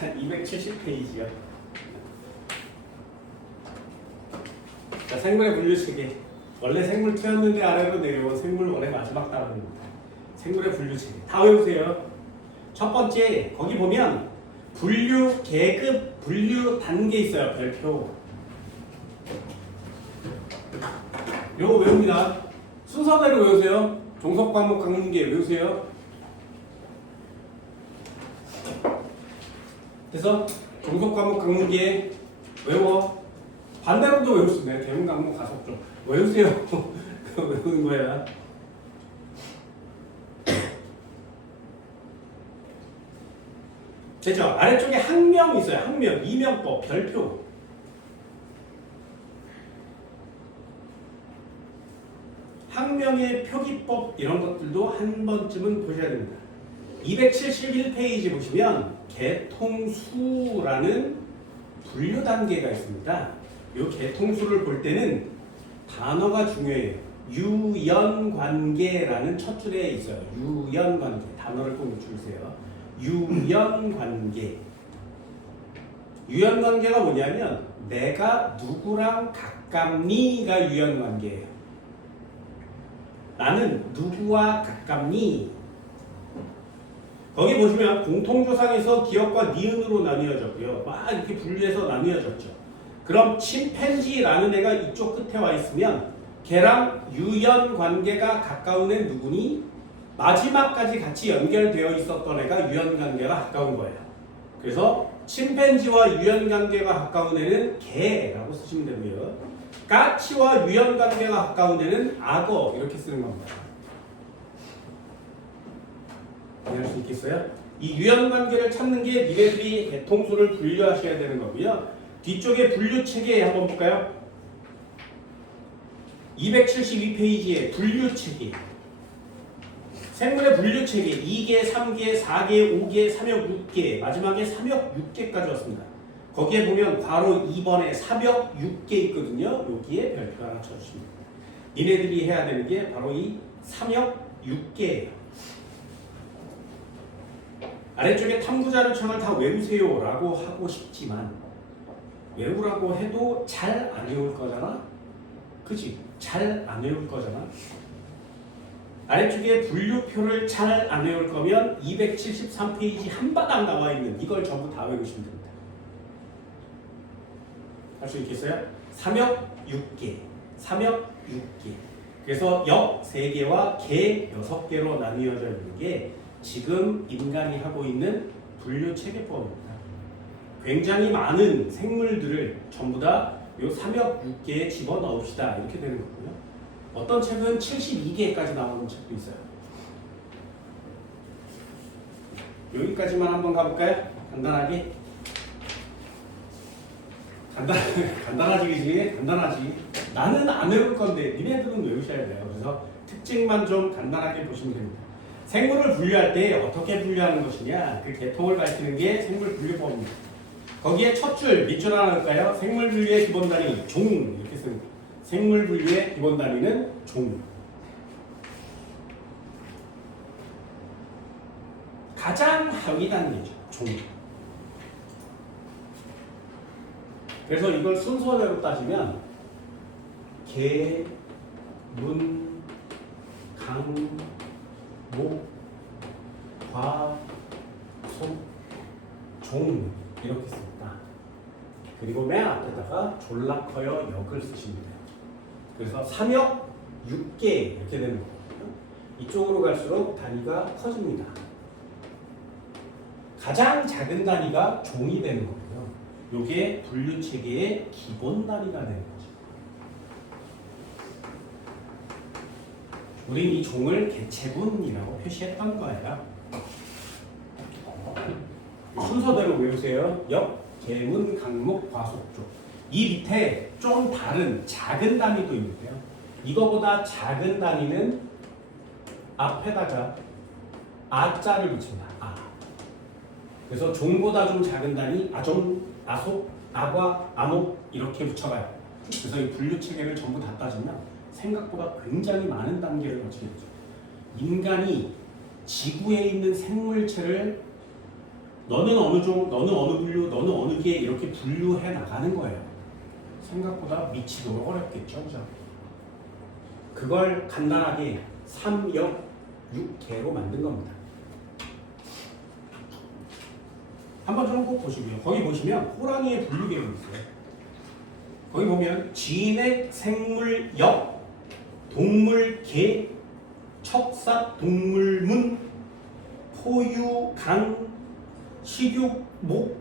자, 270페이지요. 자, 생물의 분류체계. 원래 생물 튀었는데 아래로 내려온 생물 원의 마지막 단원입니다. 생물의 분류체계. 다 외우세요. 첫 번째, 거기 보면 분류 계급, 분류 단계 있어요. 별표. 요거 외웁니다. 순서대로 외우세요. 종속 과목 강문계 외우세요. 그래서 종속 과목 강문계 외워. 반대로도 외울 수 있네. 대문 강목 가속 좀 외우세요. 그거 외우는 거야. 됐죠? 아래쪽에 학명 있어요. 학명, 이명법, 별표. 학명의 표기법 이런 것들도 한 번쯤은 보셔야 됩니다. 271페이지 보시면 개통수라는 분류 단계가 있습니다. 이 개통수를 볼 때는 단어가 중요해요. 유연관계라는 첫 줄에 있어요. 유연관계. 단어를 꼭 줄세요. 유연관계. 유연관계가 뭐냐면 내가 누구랑 가깝니가 유연관계예요. 나는 누구와 가깝니? 거기 보시면 공통조상에서 기억과 니은으로 나뉘어졌고요. 막 이렇게 분류해서 나뉘어졌죠. 그럼 침팬지라는 애가 이쪽 끝에 와 있으면 걔랑 유연 관계가 가까운 애 누구니? 마지막까지 같이 연결되어 있었던 애가 유연 관계가 가까운 거예요. 그래서 침팬지와 유연 관계가 가까운 애는 개라고 쓰시면 되고요. 까치와 유연 관계가 가까운 애는 악어 이렇게 쓰는 겁니다. 이해할 수 있겠어요? 이 유연 관계를 찾는 게 니네들이 개통수를 분류하셔야 되는 거고요. 뒤쪽에 분류 체계 한번 볼까요? 272페이지에 분류 체계. 생물의 분류 체계 2개, 3개, 4개, 5개, 3역 6개, 마지막에 3역 6개까지 왔습니다. 거기에 보면 바로 2번에 3역 6개 있거든요. 여기에 별표 하나 쳐주시면 됩니다. 니네들이 해야 되는 게 바로 이 3역 6개예요. 아래쪽에 탐구자료창을 다 외우세요 라고 하고 싶지만 외우라고 해도 잘 안 외울 거잖아? 그치? 잘 안 외울 거잖아? 아래쪽에 분류표를 잘 안 외울 거면 273페이지 한바닥 나와 있는 이걸 전부 다 외우시면 됩니다. 할 수 있겠어요? 3역 6개, 3역 6개. 그래서 역 3개와 개 6개로 나뉘어져 있는 게 지금 인간이 하고 있는 분류 체계법입니다. 굉장히 많은 생물들을 전부 다 이 3역 6개에 집어넣읍시다 이렇게 되는 거고요. 어떤 책은 72개까지 나오는 책도 있어요. 여기까지만 한번 가볼까요? 간단하게. 간단하지 그지? 간단하지. 나는 안 외울 건데 니네들은 외우셔야 돼요. 그래서 특징만 좀 간단하게 보시면 됩니다. 생물을 분류할 때 어떻게 분류하는 것이냐 그 계통을 밝히는 게 생물 분류법입니다. 거기에 첫 줄 밑줄 하나 넣을까요? 생물 분류의 기본 단위 종 이렇게 씁니다. 생물 분류의 기본 단위는 종. 가장 하위 단계죠. 종. 그래서 이걸 순서대로 따지면 개, 문, 강, 목, 과, 속, 종 이렇게 씁니다. 그리고 맨 앞에다가 졸라 커요 역을 쓰시면 돼요. 그래서 3역 6개 이렇게 되는 거거든요. 이쪽으로 갈수록 단위가 커집니다. 가장 작은 단위가 종이 되는 거고요. 요게 분류 체계의 기본 단위가 되는 거죠. 우린 이 종을 개체군이라고 표시했던 거예요. 순서대로 외우세요. 역, 개문, 강목, 과속조. 이 밑에 좀 다른 작은 단위도 있는데요. 이거보다 작은 단위는 앞에다가 아자를 붙입니다. 아. 그래서 종보다 좀 작은 단위 아종, 아속, 아과, 아목 이렇게 붙여봐요. 그래서 이 분류 체계를 전부 다 따지면 생각보다 굉장히 많은 단계를 거치게 되죠. 인간이 지구에 있는 생물체를 너는 어느 종, 너는 어느 분류, 너는 어느 개 이렇게 분류해 나가는 거예요. 생각보다 미치도록 어렵겠죠, 그죠? 그걸 간단하게 3역 6개로 만든 겁니다. 한번 좀 꼭 보시고요. 거기 보시면 호랑이의 분류 계획이 있어요. 거기 보면 진액, 생물, 역, 동물, 개, 척사, 동물문, 포유, 강, 식육, 목,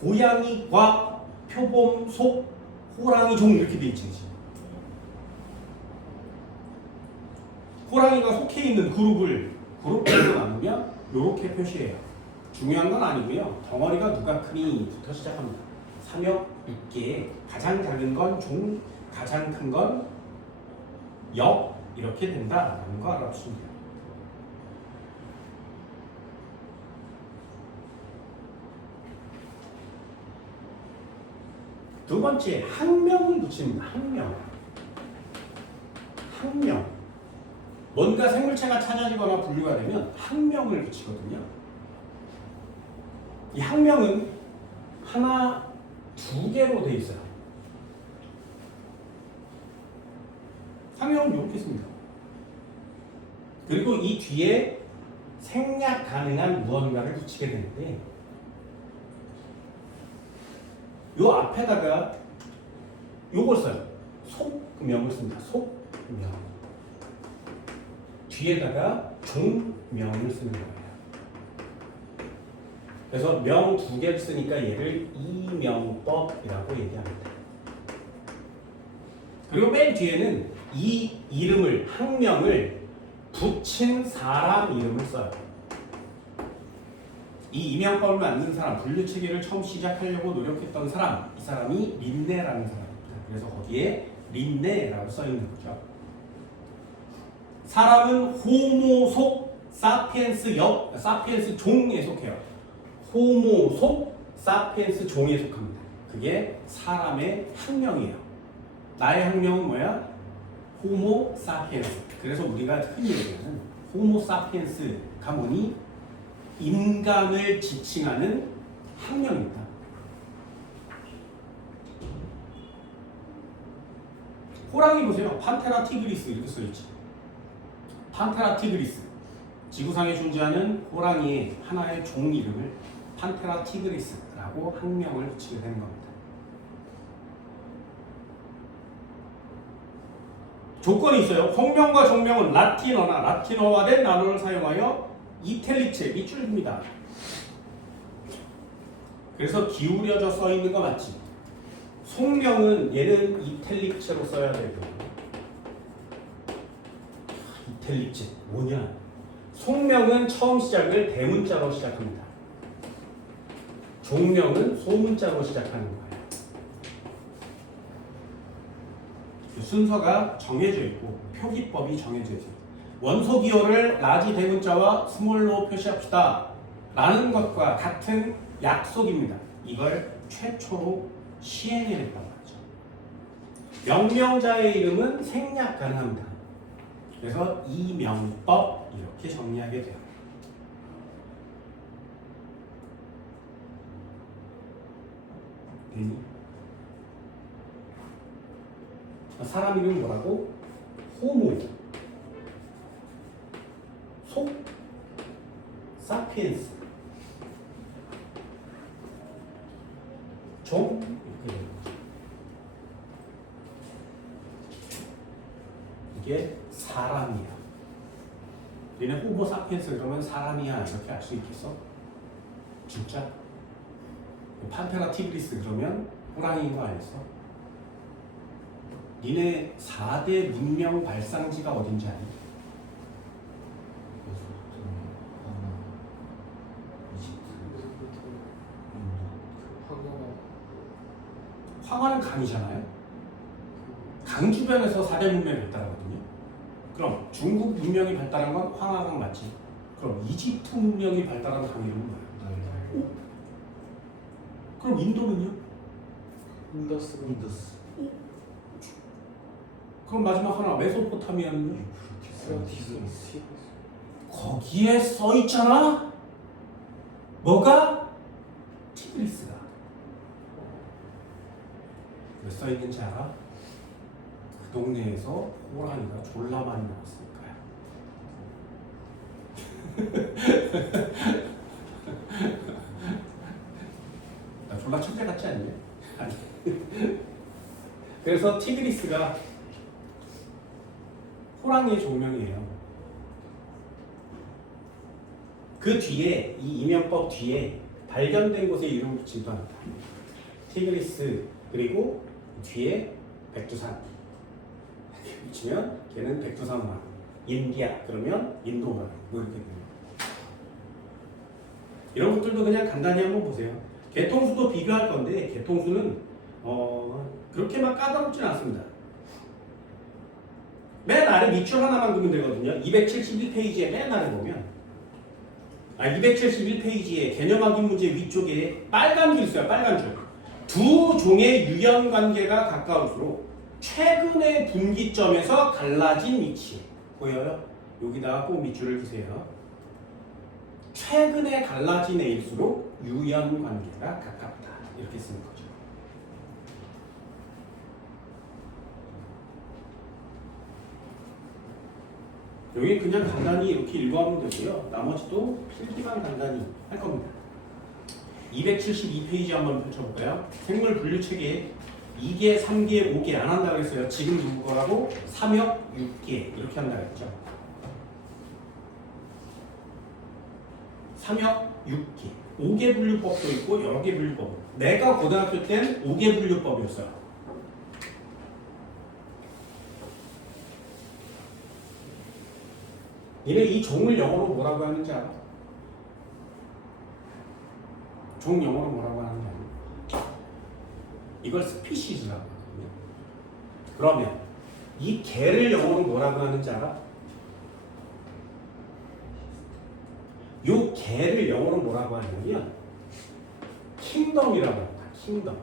고양이, 과, 표범, 속, 호랑이, 종 이렇게 돼 있지. 호랑이가 속해 있는 그룹별로 나누면 이렇게 표시해요. 중요한 건 아니고요. 덩어리가 누가 크니부터 시작합니다. 3역 6개, 가장 작은 건 종, 가장 큰 건 역 이렇게 된다라는 거 알아두시면 돼요. 두 번째, 학명을 붙입니다. 학명. 뭔가 생물체가 찾아지거나 분류가 되면 학명을 붙이거든요. 이 학명은 하나, 두 개로 되어 있어요. 학명은 이렇게 씁니다. 그리고 이 뒤에 생략 가능한 무언가를 붙이게 되는데 요 앞에다가 요걸 써요. 속명을 씁니다. 속명. 뒤에다가 종명을 쓰는 거예요. 그래서 명 두 개를 쓰니까 얘를 이명법이라고 얘기합니다. 그리고 맨 뒤에는 이 이름을, 학명을 붙인 사람 이름을 써요. 이 이명법을 만든 사람, 분류체계를 처음 시작하려고 노력했던 사람, 이 사람이 린네라는 사람입니다. 그래서 거기에 린네라고 써 있는 거죠. 사람은 호모 속 사피엔스 사피엔스 종에 속해요. 호모 속 사피엔스 종에 속합니다. 그게 사람의 학명이에요. 나의 학명은 뭐야? 호모 사피엔스. 그래서 우리가 흔히 얘기하는 호모 사피엔스가 뭐니? 인간을 지칭하는 학명입니다. 호랑이 보세요. 판테라 티그리스 이렇게 써있지. 판테라 티그리스. 지구상에 존재하는 호랑이의 하나의 종 이름을 판테라 티그리스라고 학명을 붙이게 되는 겁니다. 조건이 있어요. 성명과 종명은 라틴어화된 단어를 사용하여 이텔리체 밑줄입니다. 그래서 기울여져 써 있는 거 맞지? 속명은 얘는 이텔리체로 써야 되고 이텔리체 뭐냐? 속명은 처음 시작을 대문자로 시작합니다. 종명은 소문자로 시작하는 거예요. 순서가 정해져 있고 표기법이 정해져 있어요. 원소 기호를 라지 대문자와 스몰로 표시합시다 라는 것과 같은 약속입니다. 이걸 최초로 시행해냈단 말이죠. 명명자의 이름은 생략 가능합니다. 그래서 이명법 이렇게 정리하게 돼요. 사람 이름 뭐라고? 호모 속 사피엔스 종 이게 사람이야. 얘네 호모 사피엔스 그러면 사람이야 이렇게 알 수 있겠어? 진짜? 판테라 티그리스 그러면 호랑이인 거 아니었어? 니네 4대 문명 발상지가 어딘지 아니? 황하는 강이잖아요. 강 주변에서 4대 문명이 발달하거든요. 그럼 중국 문명이 발달한 건 황하강 맞지? 그럼 이집트 문명이 발달한 강 이름은 뭐야? 그럼 인도는요? 인더스. 그럼 마지막 하나 메소포타미아는요? 디스. 거기에 써 있잖아. 뭐가? 티그리스가 왜 써있는지 알아? 그 동네에서 호랑이가 졸라 많이 나왔으니까요. 나 졸라 천재 같지 않니? 아니. 그래서 티그리스가 호랑이의 종명이에요. 그 뒤에 이 이명법 뒤에 발견된 곳에 이름 붙이기도 합니다. 티그리스 그리고 뒤에 백두산 붙이면 걔는 백두산왕, 인디아 그러면 인도왕 뭐 이렇게 됩니다. 이런 것들도 그냥 간단히 한번 보세요. 개통수도 비교할 건데 개통수는 그렇게 막 까다롭진 않습니다. 맨 아래 밑줄 하나만 그리면 되거든요. 271페이지에 맨 아래 보면 271페이지에 개념 확인 문제 위쪽에 빨간 줄 있어요. 빨간 줄. 두 종의 유연 관계가 가까울수록 최근의 분기점에서 갈라진 위치 보여요? 여기다가 꼭 밑줄을 주세요. 최근에 갈라진 애일수록 유연 관계가 가깝다. 이렇게 쓰는 거죠. 여기 그냥 간단히 이렇게 읽어하면 되고요. 나머지도 필기만 간단히 할 겁니다. 272페이지 한번 펼쳐볼까요? 생물 분류 체계 2개, 3개, 5개 안 한다 그랬어요. 지금 누구 거라고? 3역 6개 이렇게 한다 그랬죠. 3역 6개 5개 분류법도 있고 여러 개 분류법. 내가 고등학교 땐 5개 분류법이었어요. 니네 이 종을 영어로 뭐라고 하는지 알아? 종 영어로 뭐라고 하는지 알아? 이걸 스피시즈라고 하거든요. 그러면 이 개를 영어로 뭐라고 하는지 알아? 요 개를 영어로 뭐라고 하냐면 킹덤이라고 합니다. 킹덤.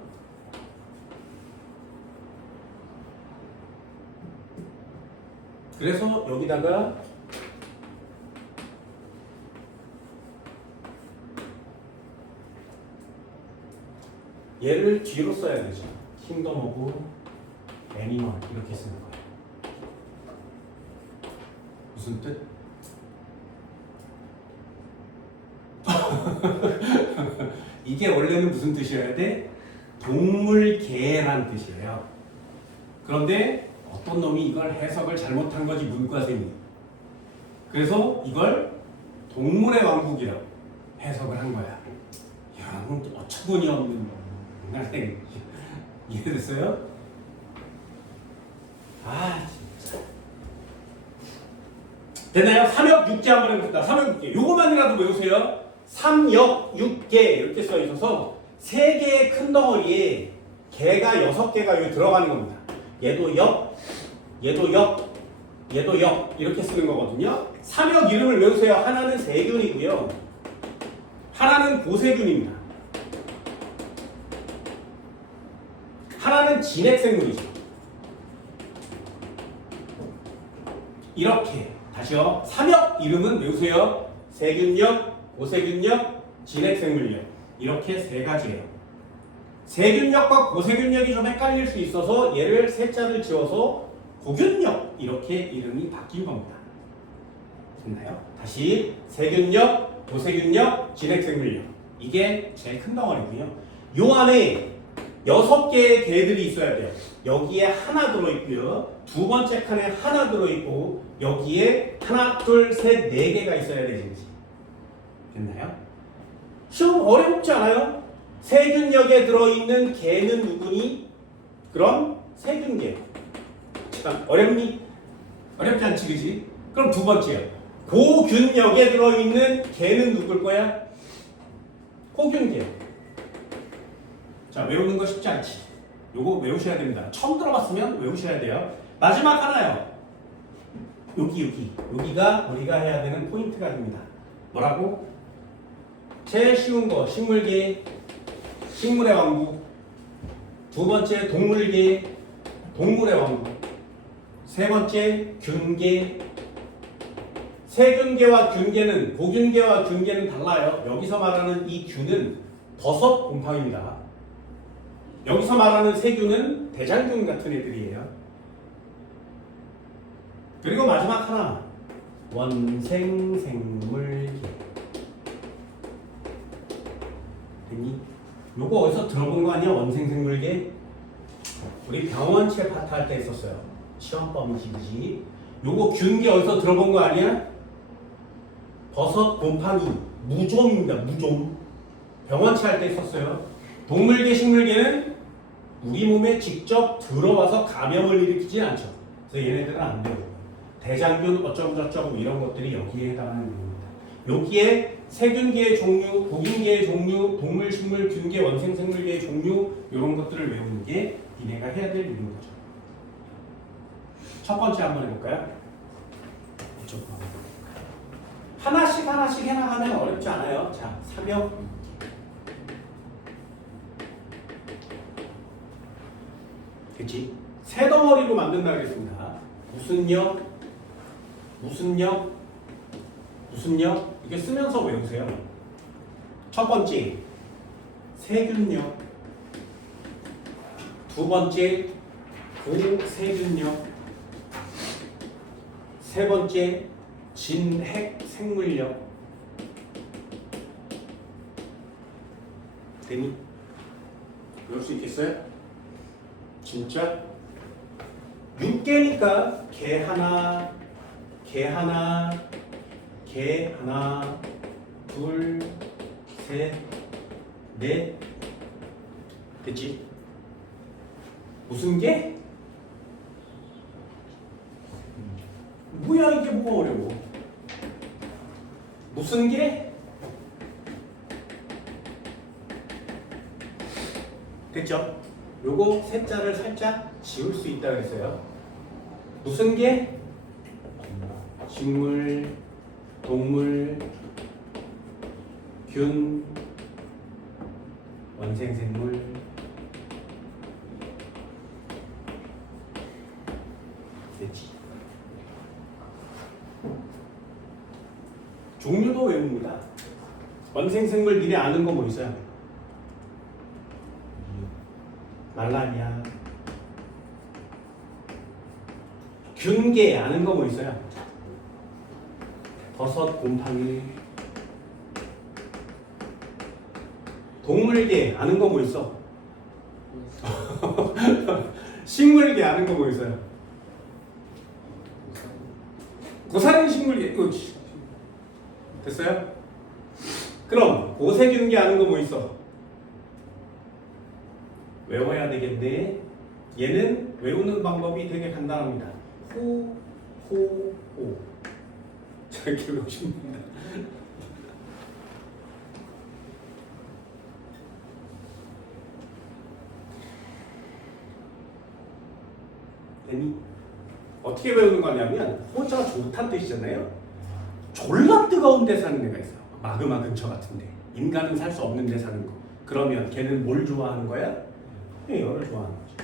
그래서 여기다가 얘를 뒤로 써야 되죠. 킹덤 오브 애니멀 이렇게 쓰는 거예요. 무슨 뜻? 이게 원래는 무슨 뜻이어야 돼? 동물계란 뜻이에요. 그런데 어떤 놈이 이걸 해석을 잘못한 거지 문과생이. 그래서 이걸 동물의 왕국이라고 해석을 한 거야. 야, 그럼 또 어처구니 없는 학생 이해됐어요? 아 진짜 됐나요? 3역 6개 한번 해봅시다. 3역 6개 요거만이라도 외우세요. 3역 6개 이렇게 써 있어서 3개의 큰 덩어리에 개가 6개가 여기 들어가는 겁니다. 얘도 역, 얘도 역, 얘도 역 이렇게 쓰는 거거든요. 3역 이름을 외우세요. 하나는 세균이고요. 하나는 고세균입니다. 하나는 진핵생물이죠. 이렇게 다시요. 3역 이름은 외우세요. 세균력, 고세균력, 진핵생물력 이렇게 세 가지예요. 세균력과 고세균력이 좀 헷갈릴 수 있어서 얘를 세 자를 지어서 고균력 이렇게 이름이 바뀐 겁니다. 됐나요? 다시 세균력, 고세균력, 진핵생물력 이게 제일 큰 덩어리고요. 요 안에 6개의 개들이 있어야 돼요. 여기에 하나 들어있고요. 두 번째 칸에 하나 들어있고 여기에 하나, 둘, 셋, 4개가 있어야 되지. 됐나요? 시험 어렵지 않아요? 세균력에 들어있는 개는 누구니? 그럼 세균계. 참 어렵니? 어렵지 않지 그지? 그럼 두 번째요. 고균력에 들어있는 개는 누굴 거야? 고균계. 자, 외우는 거 쉽지 않지. 요거 외우셔야 됩니다. 처음 들어봤으면 외우셔야 돼요. 마지막 하나요. 여기가 우리가 해야 되는 포인트가 됩니다. 뭐라고? 제일 쉬운 거 식물계, 식물의 왕국. 두 번째 동물계, 동물의 왕국. 세 번째 균계. 세균계와 균계는 고균계와 균계는 달라요. 여기서 말하는 이 균은 버섯 곰팡이입니다. 여기서 말하는 세균은 대장균 같은 애들이에요. 그리고 마지막 하나, 원생생물계. 됐니? 요거 어디서 들어본 거 아니야? 원생생물계? 우리 병원 체 파트 할 때 했었어요. 시험범위지. 요거 균계 어디서 들어본 거 아니야? 버섯 곰팡이 무좀입니다. 무좀. 병원체 할 때 했었어요. 동물계, 식물계는 우리 몸에 직접 들어와서 감염을 일으키지 않죠. 그래서 얘네들은 안 돼요. 대장균 어쩌고저쩌고 이런 것들이 여기에 해당하는 내용입니다. 여기에 세균계의 종류, 독인계의 종류, 동물, 식물, 균계, 원생생물계의 종류 이런 것들을 외우는 게 니네가 해야 될 일인 거죠. 첫 번째 한번 해볼까요? 하나씩 하나씩 해나가면 어렵지 않아요. 자, 삼역 그치? 세 덩어리로 만든다 하겠습니다. 무슨 역, 무슨 역, 무슨 역 이게 쓰면서 외우세요. 첫 번째 세균역, 두 번째 고세균역, 세 번째 진핵 생물력. 되니? 외울 수 있겠어요? 진짜? 6개니까 개 하나, 개 하나, 개 하나, 둘, 셋, 넷. 됐지? 무슨 개? 뭐야 이게 뭐가 어려워? 무슨 개? 됐죠? 요거 셋자를 살짝 지울 수 있다고 했어요. 무슨 개? 식물, 동물, 균, 원생생물. 됐지? 종류도 외웁니다. 원생생물 미리 아는 거 뭐 있어요? 말라리아. 균계 아는 거 뭐 있어요? 버섯, 곰팡이. 동물계 아는 거 뭐 있어? 식물계 아는 거 뭐 있어요? 고사린 식물계. 됐어요? 그럼 고세균계 아는 거 뭐 있어? 외워야 되겠네. 얘는 외우는 방법이 되게 간단합니다. 호, 호, 호. 저렇게 외우십니다. 되니? 어떻게 외우는 거냐면 호자가 좋다는 뜻이잖아요. 졸라 뜨거운 데 사는 데가 있어요. 마그마 근처 같은데. 인간은 살 수 없는 데 사는 거. 그러면 걔는 뭘 좋아하는 거야? 열을 좋아하는 거죠.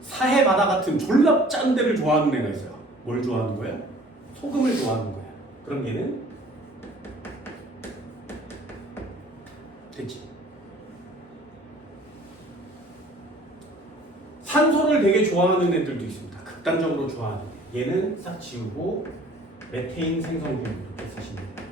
사해 바다 같은 졸라 짠 데를 좋아하는 애가 있어요. 뭘 좋아하는 거야? 소금을 좋아하는 거야. 그럼 얘는 됐지. 산소를 되게 좋아하는 애들도 있습니다. 극단적으로 좋아하는 애. 얘는 싹 지우고 메테인 생성균 이렇게 쓰시면 돼요.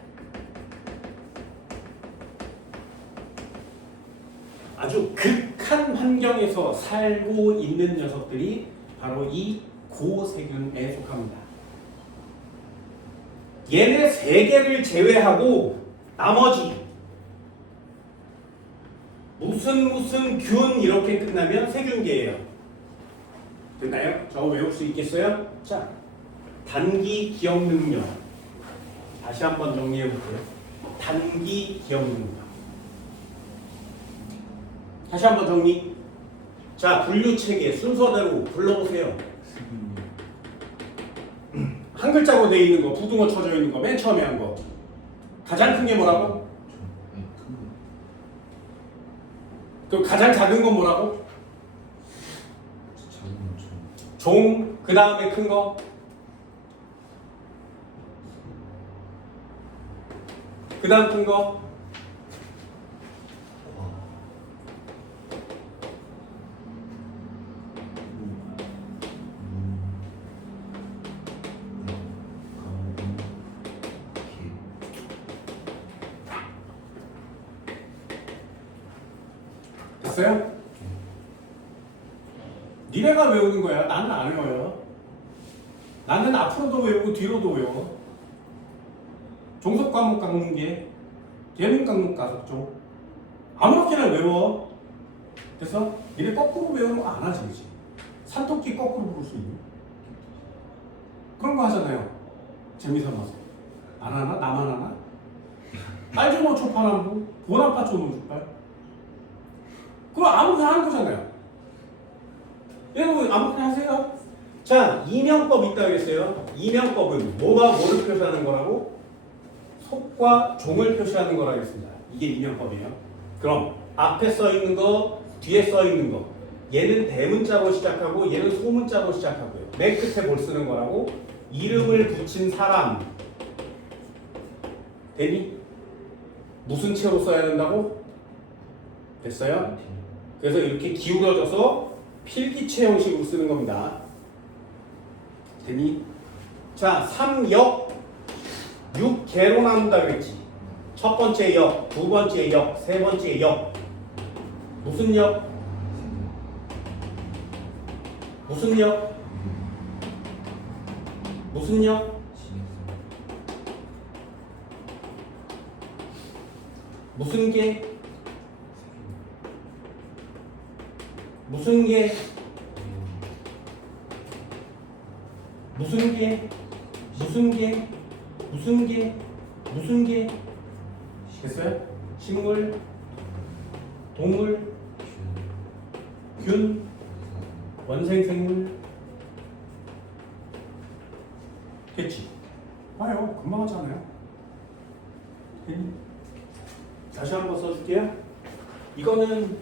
아주 극한 환경에서 살고 있는 녀석들이 바로 이 고세균에 속합니다. 얘네 세 개를 제외하고 나머지 무슨 균 이렇게 끝나면 세균계예요. 됐나요? 저거 외울 수 있겠어요? 자, 단기 기억 능력. 다시 한번 정리해 볼게요. 단기 기억 능력. 다시 한번 정리. 자, 분류 체계 순서대로 불러보세요. 한 글자로 돼 있는 거, 부등호 쳐져 있는 거, 맨 처음에 한 거. 가장 큰 게 뭐라고? 그럼 가장 작은 건 뭐라고? 종. 그 다음에 큰 거. 그 다음 큰 거. 됐어요? 니네가 외우는 거야. 나는 안 외워요. 나는 앞으로도 외우고 뒤로도 외워. 종속 과목 강문계, 예문 과목 가속종. 아무렇게나 외워. 그래서 니네 거꾸로 외우는 거 안 하지, 그치? 산토끼 거꾸로 부를 수 있니? 그런 거 하잖아요. 재미삼아서. 안 하나? 나만 하나? 빨주노 초파남부, 보나파 초노주빨. 그거 아무렇게나 하는 거잖아요. 여러분 아무렇게나 하세요. 자, 이명법 있다 그랬어요. 이명법은 뭐가 뭐를 표시하는 거라고? 속과 종을 표시하는 거라고 했습니다. 이게 이명법이에요. 그럼 앞에 써 있는 거, 뒤에 써 있는 거. 얘는 대문자로 시작하고 얘는 소문자로 시작하고요. 맨 끝에 뭘 쓰는 거라고? 이름을 붙인 사람. 되니? 무슨 채로 써야 된다고? 됐어요? 그래서 이렇게 기울어져서 필기체 형식으로 쓰는 겁니다. 되니? 자, 3역 6개로 나눈다 그랬지. 첫 번째 역, 두 번째 역, 세 번째 역. 무슨 역? 무슨 역? 무슨 역? 무슨 게? 무슨 게? 무슨 게? 무슨 게? 무슨 게? 무슨 게? 됐어요? 식물, 동물, 균, 원생생물. 됐지? 봐요. 금방 하잖아요. 됐니? 다시 한번 써줄게요. 이거는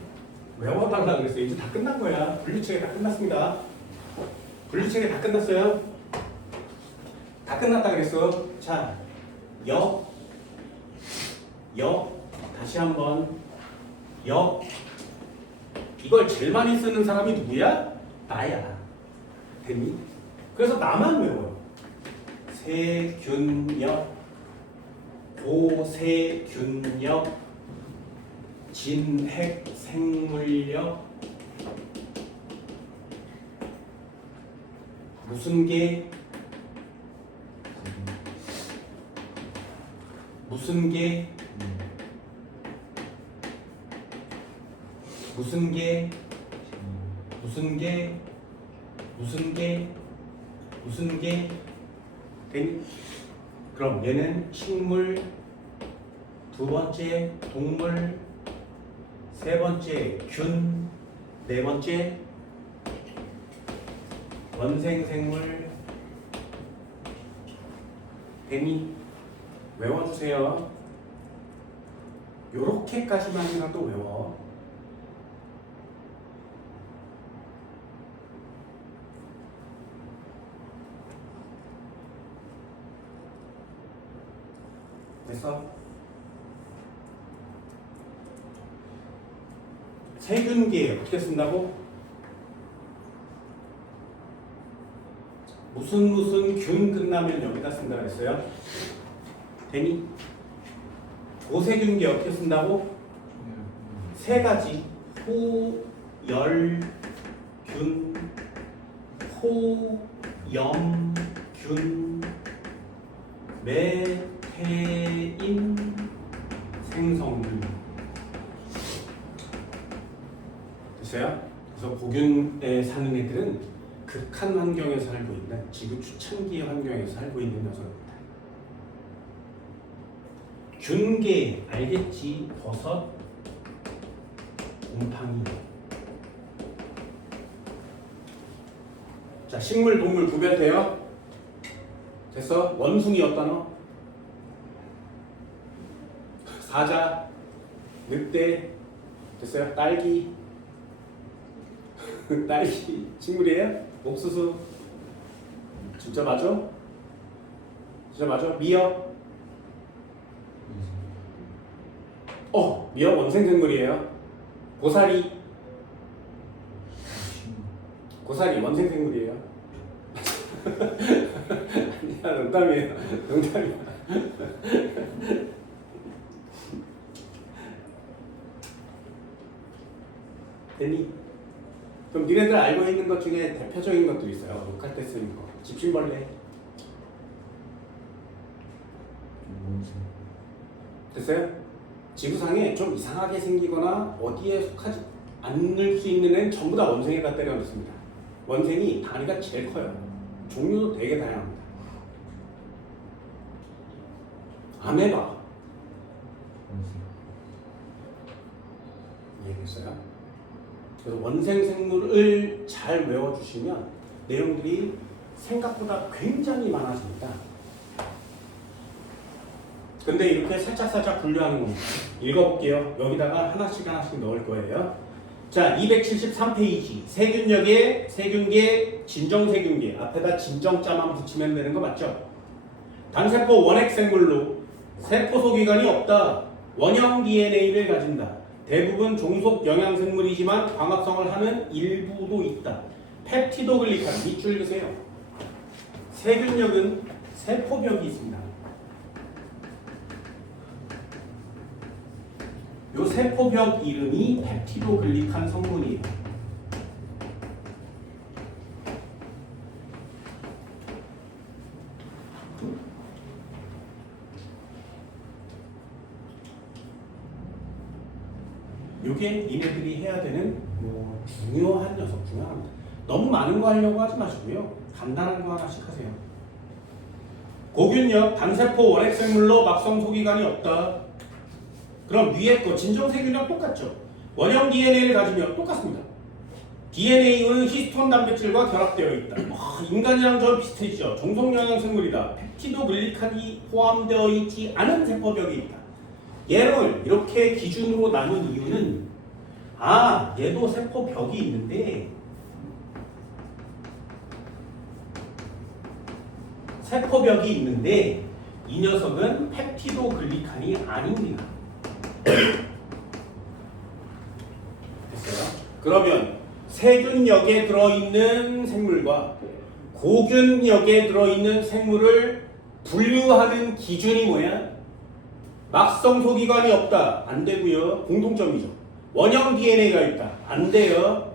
외워달라 그랬어요. 이제 다 끝난 거야. 분류체계 다 끝났습니다. 분류체계 다 끝났어요. 다 끝났다 그랬어. 자, 다시 한번 이걸 제일 많이 쓰는 사람이 누구야? 나야. 됐니? 그래서 나만 외워요. 세균력, 고세균력, 진핵생물력, 무슨 게? 무슨 게? 무슨 게? 무슨 게? 무슨 게? 무슨 게? 되니? 그럼 얘는 식물, 두 번째 동물, 세 번째 균, 네 번째 원생생물. 되니? 외워주세요. 요렇게까지만이라도 외워. 됐어? 세균계 어떻게 쓴다고? 무슨 균 끝나면 여기다 쓴다 그랬어요? 되니? 고세균계 어떻게 쓴다고? 세 가지. 호, 열, 균, 호, 염, 균, 메테인, 생성균. 됐어요? 그래서 고균에 사는 애들은 극한 환경에 살고 있는 지구 초창기 환경에 살고 있는 녀석입니다. 균계 알겠지? 버섯, 곰팡이. 자, 식물, 동물 구별돼요? 됐어? 원숭이 어디다 넣어? 사자, 늑대. 됐어요? 딸기. 딸기 식물이에요? 옥수수. 진짜 맞아? 진짜 맞아? 미역. 미역 원생생물이에요. 고사리. 고사리 원생생물이에요. 아니야, 농담이에요. 농담이야. 됐니? 그럼 니네들 알고 있는 것 중에 대표적인 것들이 있어요. 녹할 때 쓰는 거. 집신벌레. 됐어요? 지구상에 좀 이상하게 생기거나 어디에 속하지 않을 수 있는 애는 전부 다 원생에다 때려 넣습니다. 원생이 단위가 제일 커요. 종류도 되게 다양합니다. 아메바. 이해됐어요? 그래서 원생 생물을 잘 외워주시면 내용들이 생각보다 굉장히 많아집니다. 근데 이렇게 살짝살짝 분류하는 겁니다. 읽어볼게요. 여기다가 하나씩 넣을 거예요. 자, 273페이지. 세균력의 세균계, 진정세균계. 앞에다 진정자만 붙이면 되는 거 맞죠? 단세포 원핵생물로 세포소기관이 없다. 원형 DNA를 가진다. 대부분 종속 영양생물이지만 광합성을 하는 일부도 있다. 펩티도글리칸, 밑줄 그세요. 세균력은 세포벽이 있습니다. 요 세포벽 이름이 펩티도글리칸 성분이에요. 요게 니네들이 해야 되는 중요한 녀석 중에 하나입니다. 너무 많은 거 하려고 하지 마시고요. 간단한 거 하나씩 하세요. 고균력, 단세포 원핵생물로 막성 소기관이 없다. 그럼 위에 거 진정세균이랑 똑같죠. 원형 DNA를 가지면 똑같습니다. DNA는 히스톤 단백질과 결합되어 있다. 인간이랑 저 비슷해지죠. 종속영양생물이다. 펩티도글리칸이 포함되어 있지 않은 세포벽이 있다. 얘를 이렇게 기준으로 나눈 이유는 얘도 세포벽이 있는데 이 녀석은 펩티도글리칸이 아닙니다. 됐어요? 그러면 세균력에 들어있는 생물과 고균력에 들어있는 생물을 분류하는 기준이 뭐야? 막성 소기관이 없다. 안 되고요. 공통점이죠. 원형 DNA가 있다. 안 돼요.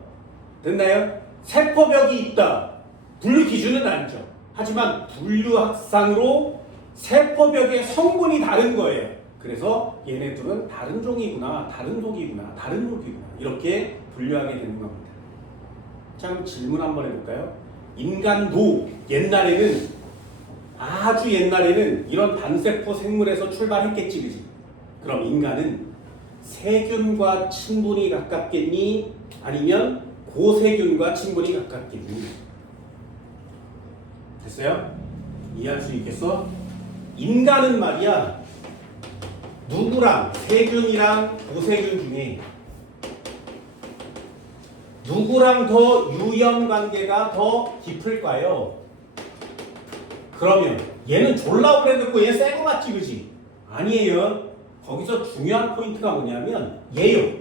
됐나요? 세포벽이 있다. 분류 기준은 아니죠. 하지만 분류학상으로 세포벽의 성분이 다른 거예요. 그래서 얘네들은 다른 종이구나, 다른 속이구나, 다른 속이구나 이렇게 분류하게 되는 겁니다. 자, 그럼 질문 한번 해볼까요? 인간도 아주 옛날에는 이런 단세포 생물에서 출발했겠지, 그지? 그럼 인간은 세균과 친분이 가깝겠니? 아니면 고세균과 친분이 가깝겠니? 됐어요? 이해할 수 있겠어? 인간은 말이야 누구랑 세균이랑 고세균 중에 누구랑 더 유연 관계가 더 깊을까요? 그러면 얘는 졸라 오래 듣고 얘 새거 같지, 그지? 아니에요. 거기서 중요한 포인트가 뭐냐면 얘요.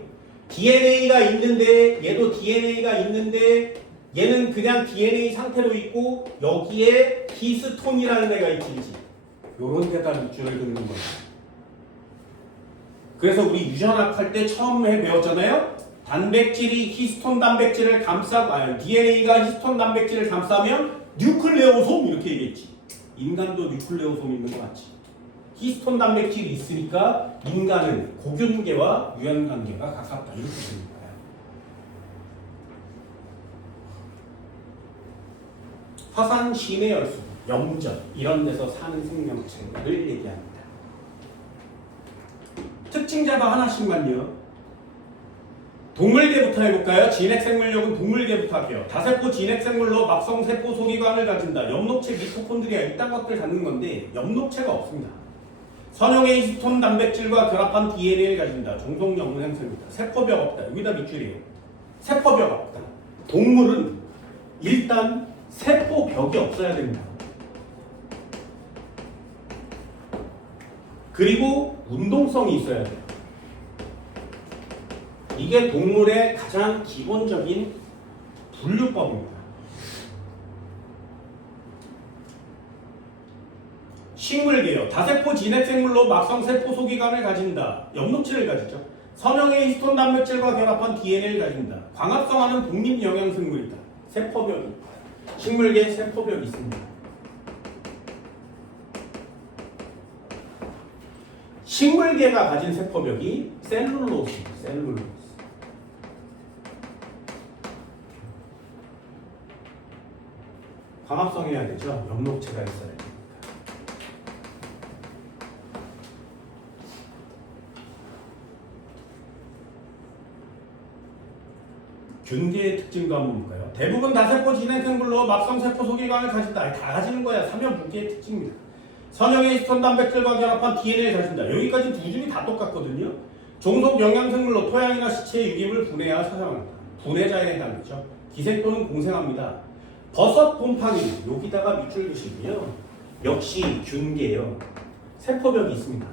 DNA가 있는데 얘도 DNA가 있는데 얘는 그냥 DNA 상태로 있고 여기에 히스톤이라는 애가 있지. 요런 데다 밑줄을 긋는 거야. 그래서 우리 유전학 할 때 처음에 배웠잖아요. 단백질이 히스톤 단백질을 DNA가 히스톤 단백질을 감싸면 뉴클레오솜 이렇게 얘기했지. 인간도 뉴클레오솜 있는 거 맞지? 히스톤 단백질이 있으니까 인간은 고균계와 유연관계가 가깝다 이렇게 되는 거야. 화산, 심해 열수, 염전 이런 데서 사는 생명체를 얘기합니다. 특징 잡아 하나씩만요. 동물계부터 해볼까요? 진핵생물력은 동물계부터 할게요. 다세포 진핵생물로 막성세포 소기관을 가진다. 엽록체 미토콘드리아 이딴 것들 갖는 건데 엽록체가 없습니다. 선형의 히스톤 단백질과 결합한 DNA를 가진다. 종속영양생물이다. 세포벽 없다. 여기다 밑줄이에요. 세포벽 없다. 동물은 일단 세포벽이 없어야 됩니다. 그리고 운동성이 있어야 돼요. 이게 동물의 가장 기본적인 분류법입니다. 식물계요. 다세포 진핵생물로 막성세포 소기관을 가진다. 엽록체를 가지죠. 선형의 히스톤 단백질과 결합한 DNA를 가진다. 광합성하는 독립 영양생물이다. 세포벽이. 식물계 세포벽이 있습니다. 식물계가 가진 세포벽이 셀룰로스. 광합성해야 되죠. 엽록체가 있어야 됩니다. 균계의 특징도 한번 볼까요? 대부분 다세포 진행생물로 막성세포 소기관을 가진다. 아니, 다 가지는 거야. 삼연분계의 특징입니다. 선형의 히스톤 단백질과 결합한 DNA를 가진다. 여기까지 두 줄이 다 똑같거든요. 종속 영양생물로 토양이나 시체의 유기물 분해와 사상합니다. 분해자에 해당되죠. 기생 또는 공생합니다. 버섯 곰팡이 여기다가 밑줄 그시고요. 역시 균계예요. 세포벽이 있습니다.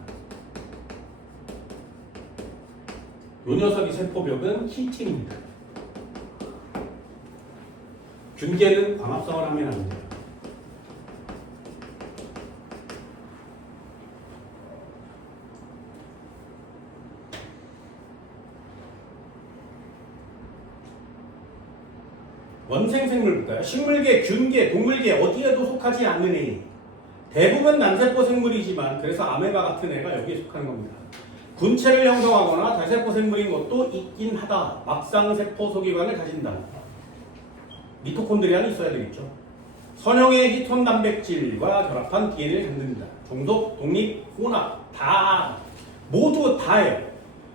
요 녀석의 세포벽은 키틴입니다. 균계는 광합성을 하면 안 돼요. 원생생물 볼까요? 식물계, 균계, 동물계 어디에도 속하지 않는 애. 대부분 난세포 생물이지만 그래서 아메바 같은 애가 여기에 속하는 겁니다. 군체를 형성하거나 다세포 생물인 것도 있긴 하다. 막상세포 소기관을 가진다. 미토콘드리아는 있어야 되겠죠. 선형의 히톤 단백질과 결합한 DNA를 갖는다. 종속, 독립, 혼합 다 모두 다예요.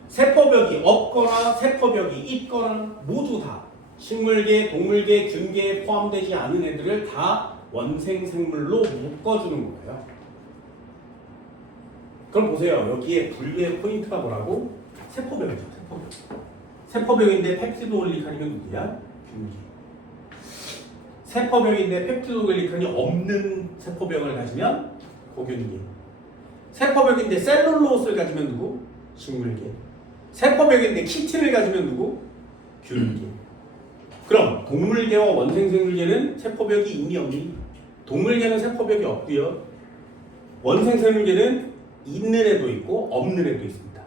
세포벽이 없거나 세포벽이 있거나 모두 다. 식물계, 동물계, 균계에 포함되지 않은 애들을 다 원생생물로 묶어주는 거예요. 그럼 보세요. 여기에 분류의 포인트가 뭐라고? 세포벽이죠. 세포벽. 세포벽인데 펩티도글리칸이면 누구야? 균계. 세포벽인데 펩티도글리칸이 없는 세포벽을 가지면 고균계. 세포벽인데 셀룰로스를 가지면 누구? 식물계. 세포벽인데 키틴을 가지면 누구? 균계. 그럼 동물계와 원생생물계는 세포벽이 있니 없니? 동물계는 세포벽이 없고요. 원생생물계는 있는 애도 있고 없는 애도 있습니다.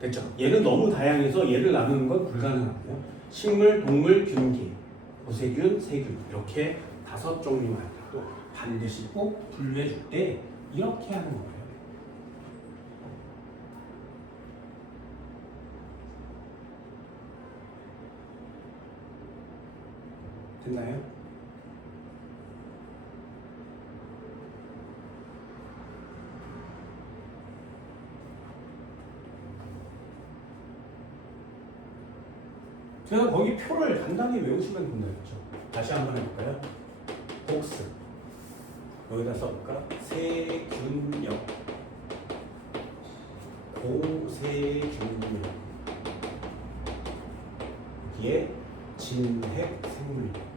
됐죠? 얘는 너무 다양해서 얘를 나누는 건 불가능하고요. 식물, 동물, 균계, 고세균, 세균 이렇게 5종류만 또 반드시 꼭 분류해 줄 때 이렇게 하는 거예요. 됐나요? 제가 거기 표를 간단히 외우시면 된다 했죠. 다시 한번 해볼까요? 복습 여기다 써볼까? 세균력 고세균력 여기에 진핵생물력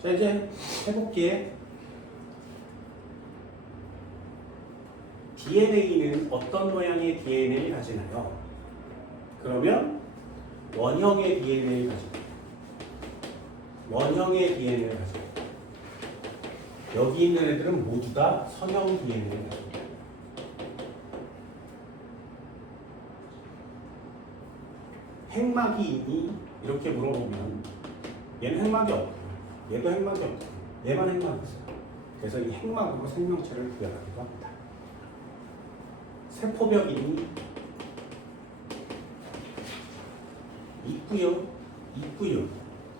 자 이제 해볼게. DNA는 어떤 모양의 DNA를 가지나요? 그러면 원형의 DNA를 가지고 원형의 DNA를 가지고 여기 있는 애들은 모두 다 선형 DNA를 가지고 핵막이 있니? 이렇게 물어보면 얘는 핵막이 없고 얘도 핵막이 없고 얘만 핵막이 있어요. 그래서 이 핵막으로 생명체를 구별하기도 합니다. 세포벽이 있고요.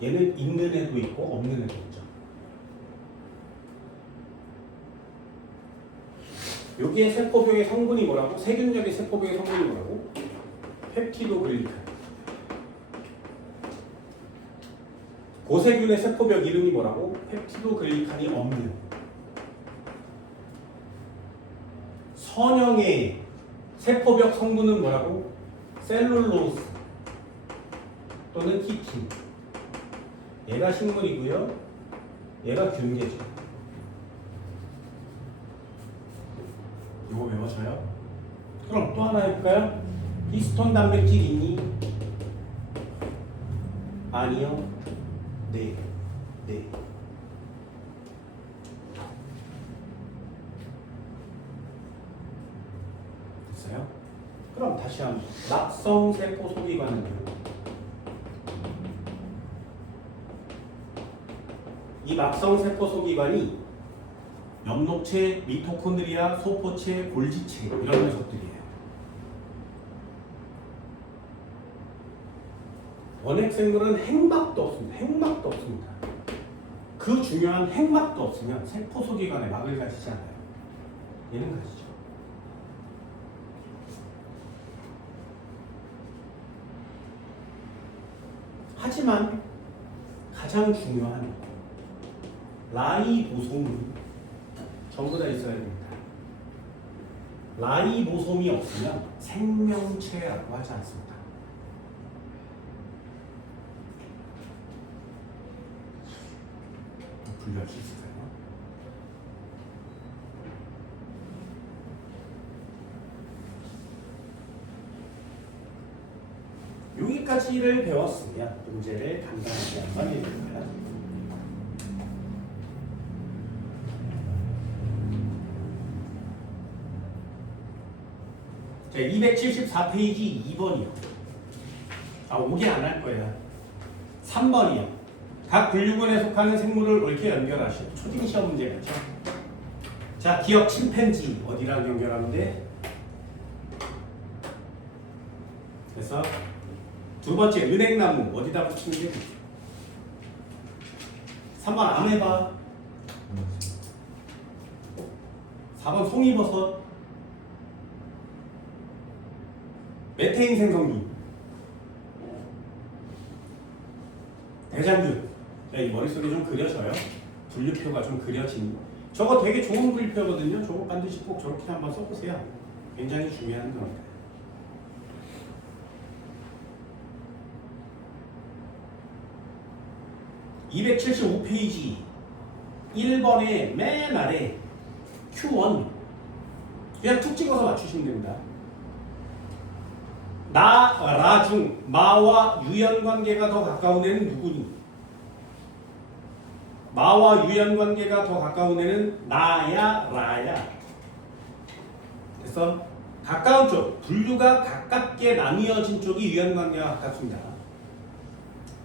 얘는 있는 애도 있고 없는 애도 있죠. 여기에 세포벽의 성분이 뭐라고? 세균력의 세포벽의 성분이 뭐라고? 펩티도글리칸. 고세균의 세포벽 이름이 뭐라고? 펩티도글리칸이 없는. 선형의 세포벽 성분은 뭐라고? 셀룰로스 또는 키틴. 얘가 식물이고요. 얘가 균계죠. 이거 외워줘요. 그럼 또 하나 해볼까요? 히스톤 단백질이니? 아니요. 네. 있어요? 그럼 다시 한번 낙성세포 소기관은요. 이 막성세포 소기관이 엽록체, 미토콘드리아, 소포체, 골지체 이런 녀석들이에요. 원핵생물은 핵막도 없습니다. 핵막도 없습니다. 그 중요한 핵막도 없으면 세포 소기관에 막을 가지지 않아요. 얘는 가지죠. 하지만 가장 중요한 라이보솜은 전부 다 있어야 됩니다. 라이보솜이 없으면 생명체라고 하지 않습니다. 분류할 수 있을까요? 여기까지를 배웠으면 문제를 간단하게 한번 해볼까요? 자, 274페이지 2번이요. 아, 5개 안 할 거예요. 3번이요. 각 분류군에 속하는 생물을 옳게 연결하시오. 초딩 시험 문제겠죠. 자, 기억 침팬지 어디랑 연결하는데? 그래서 두 번째 은행나무 어디다 붙이는 게? 3번 아메바, 4번 송이버섯, 메테인 생성기, 대장균. 이 머릿속에 좀 그려져요. 분류표가 좀 그려진. 저거 되게 좋은 분류표거든요. 저거 반드시 꼭 저렇게 한번 써보세요. 굉장히 중요한 겁니다. (275페이지) 1번의 맨 아래 Q1 그냥 툭 찍어서 맞추시면 됩니다. 라 중 마와 유연관계가 더 가까운 애는 누구니? 마와 유연관계가 더 가까운 애는 나야 라야. 그래서 가까운 쪽, 분류가 가깝게 나뉘어진 쪽이 유연관계가 가깝습니다.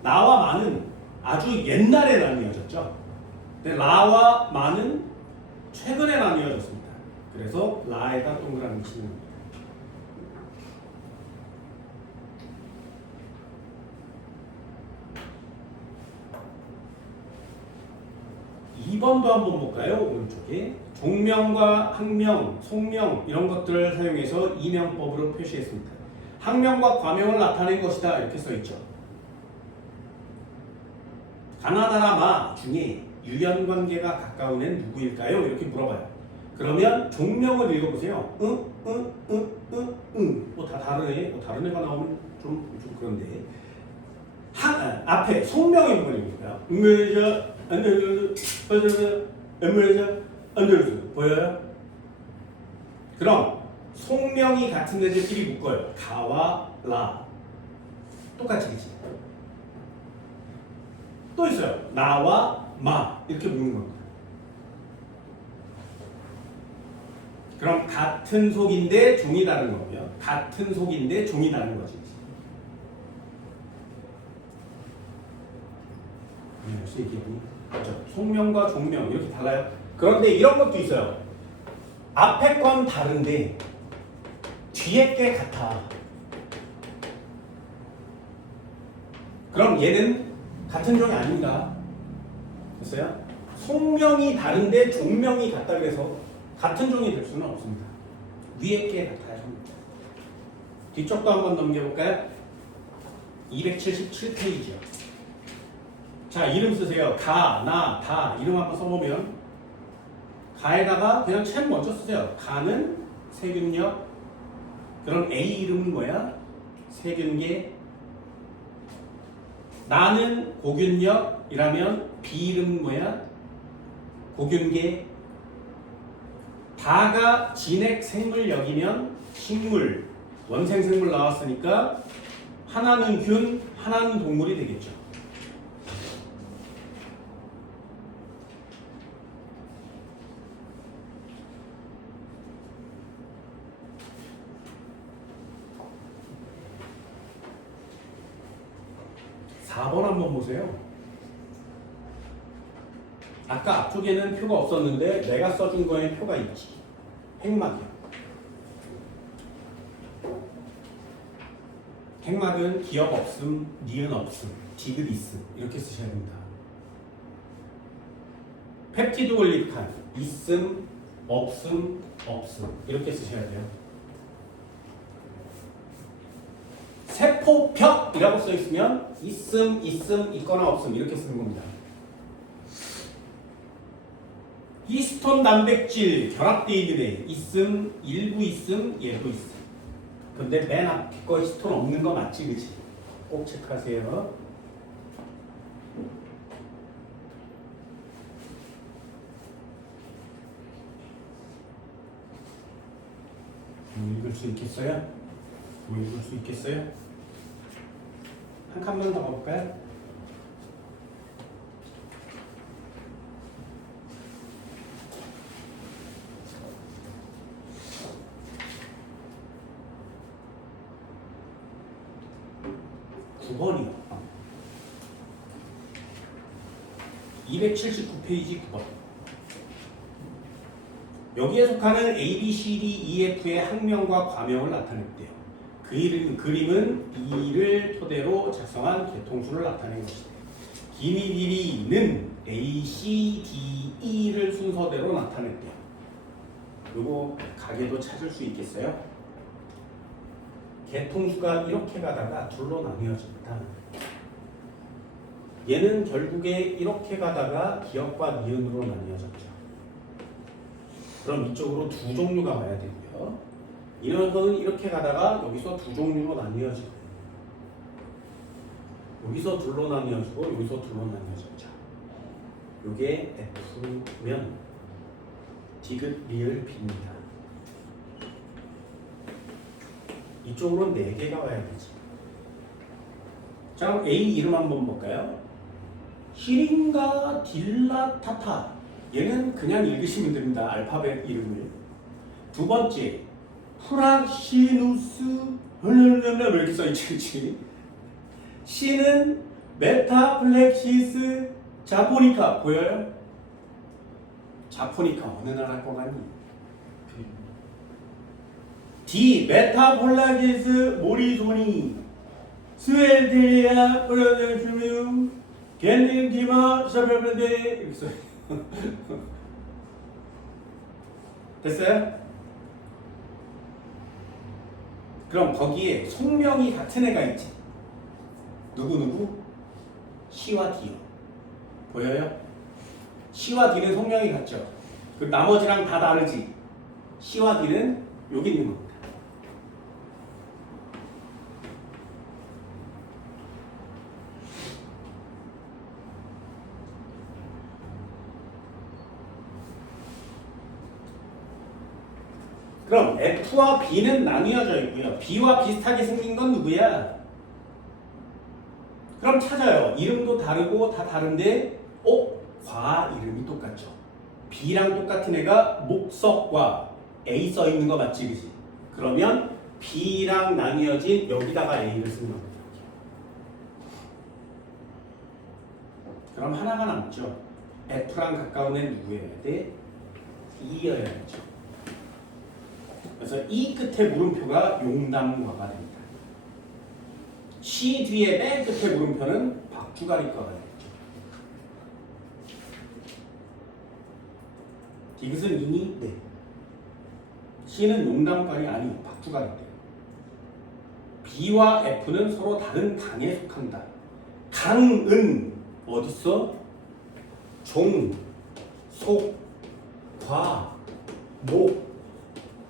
나와 마는 아주 옛날에 나뉘어졌죠. 근데 라와 마는 최근에 나뉘어졌습니다. 그래서 라에다 동그라미 치는 겁니다. 2번도 한번 볼까요? 오른쪽에 종명과 학명, 속명 이런 것들을 사용해서 이명법으로 표시했습니다. 학명과 과명을 나타낸 것이다 이렇게 써있죠. 가나다라 마 중에 유연관계가 가까운 애는 누구일까요? 이렇게 물어봐요. 그러면 종명을 읽어보세요. 뭐 다 다르네. 뭐 다른 애가 나오면 좀 그런데 앞에 속명의 부분입니다. 보여요? 그럼 속명이 같은 애들끼리 묶어요. 가와 라 똑같이 그치? 또 있어요. 나와 마 이렇게 묶는 겁니다. 그럼 같은 속인데 종이 다른 거고요. 같은 속인데 종이 다른 거지. 역시 이게 그렇죠. 속명과 종명 이렇게 달라요. 그런데 이런 것도 있어요. 앞에 건 다른데 뒤에 게 같아. 그럼 얘는 같은 종이 아닌가? 됐어요? 속명이 다른데 종명이 같다 그래서 같은 종이 될 수는 없습니다. 위에 게 같아야 합니다. 뒤쪽도 한번 넘겨볼까요? 277페이지요. 자, 이름 쓰세요. 가, 나, 다 이름 한번 써보면 가에다가 그냥 책 먼저 쓰세요. 가는 세균력. 그럼 A 이름은 뭐야? 세균계. 나는 고균력이라면 B 이름은 뭐야? 고균계. 다가 진핵 생물력이면 식물, 원생생물 나왔으니까 하나는 균, 하나는 동물이 되겠죠. 4번 한번 보세요. 아까 앞쪽에는 표가 없었는데 내가 써준 거에 표가 있지. 핵막이야. 핵막은 기억 없음, 니은 없음, 디귿 있음 이렇게 쓰셔야 됩니다. 펩티드 글리칸 있음, 없음, 없음 이렇게 쓰셔야 돼요. 세포벽이라고 써 있으면 있음, 있음, 있거나 없음 이렇게 쓰는 겁니다. 히스톤 단백질 결합되어 있는 애 있음, 일부 있음, 예부 있음. 근데 맨 앞에 거 히스톤 없는 거 맞지, 그치? 꼭 체크하세요. 읽을 수 있겠어요? 읽을 수 있겠어요? 한 칸만 더 가볼까요? (9번이요) 279페이지 9번. 여기에 속하는 A, B, C, D, E, F의 학명과 과명을 나타냈대요. 그림은 E를 토대로 작성한 개통수를 나타낸 것이다. 길이 길이는 A, C, D, E를 순서대로 나타냈대요. 그리고 가게도 찾을 수 있겠어요? 개통수가 이렇게 가다가 둘로 나뉘어졌다. 얘는 결국에 이렇게 가다가 기역과 니은으로 나뉘어졌죠. 그럼 이쪽으로 두 종류가 와야 되고요. 이런 거는 이렇게 가다가 여기서 두 종류로 나뉘어지고 여기서 둘로 나뉘어지고 여기서 둘로 나뉘어졌죠. 이게 F면 디귿, 리을, B입니다. 이쪽으로는 4개가 와야 되지. 자, 그럼 A 이름 한번 볼까요? 히링가 딜라타타. 얘는 그냥 읽으시면 됩니다. 알파벳 이름을. 두 번째, 프락시누스 왜 이렇게 써있지? C는 메타플렉시스 자포니카. 보여요? 자포니카 어느 나라 거 같니? D. 메타폴라기스 모리소니 스웰테리아 프로데슈미움 겐딩디마 샤벨베데 이렇게 써요. 됐어요? 그럼 거기에 속명이 같은 애가 있지. 누구? C와 D요. 보여요? C와 D는 속명이 같죠? 그 나머지랑 다 다르지. C와 D는 여기 있는 겁니다. 그럼 F와 B는 나뉘어져 있고요. B와 비슷하게 생긴 건 누구야? 그럼 찾아요. 이름도 다르고 다 다른데 과 이름이 똑같죠. B랑 똑같은 애가 목석과 A 써 있는 거 맞지, 그지? 그러면 B랑 나뉘어진 여기다가 A를 쓰는 겁니다. 그럼 하나가 남죠. F랑 가까운 애 누구여야 돼? E여야죠. 그래서 E 끝에 물음표가 용담과가 됩니다. C 뒤에 맨 끝에 물음표는 박주가리과가 됩니다. 디귿은 이니? 네. C는 용담관이 아니고 박주가리대요. B와 F는 서로 다른 강에 속한다. 강은 어딨어? 종, 속, 과, 목,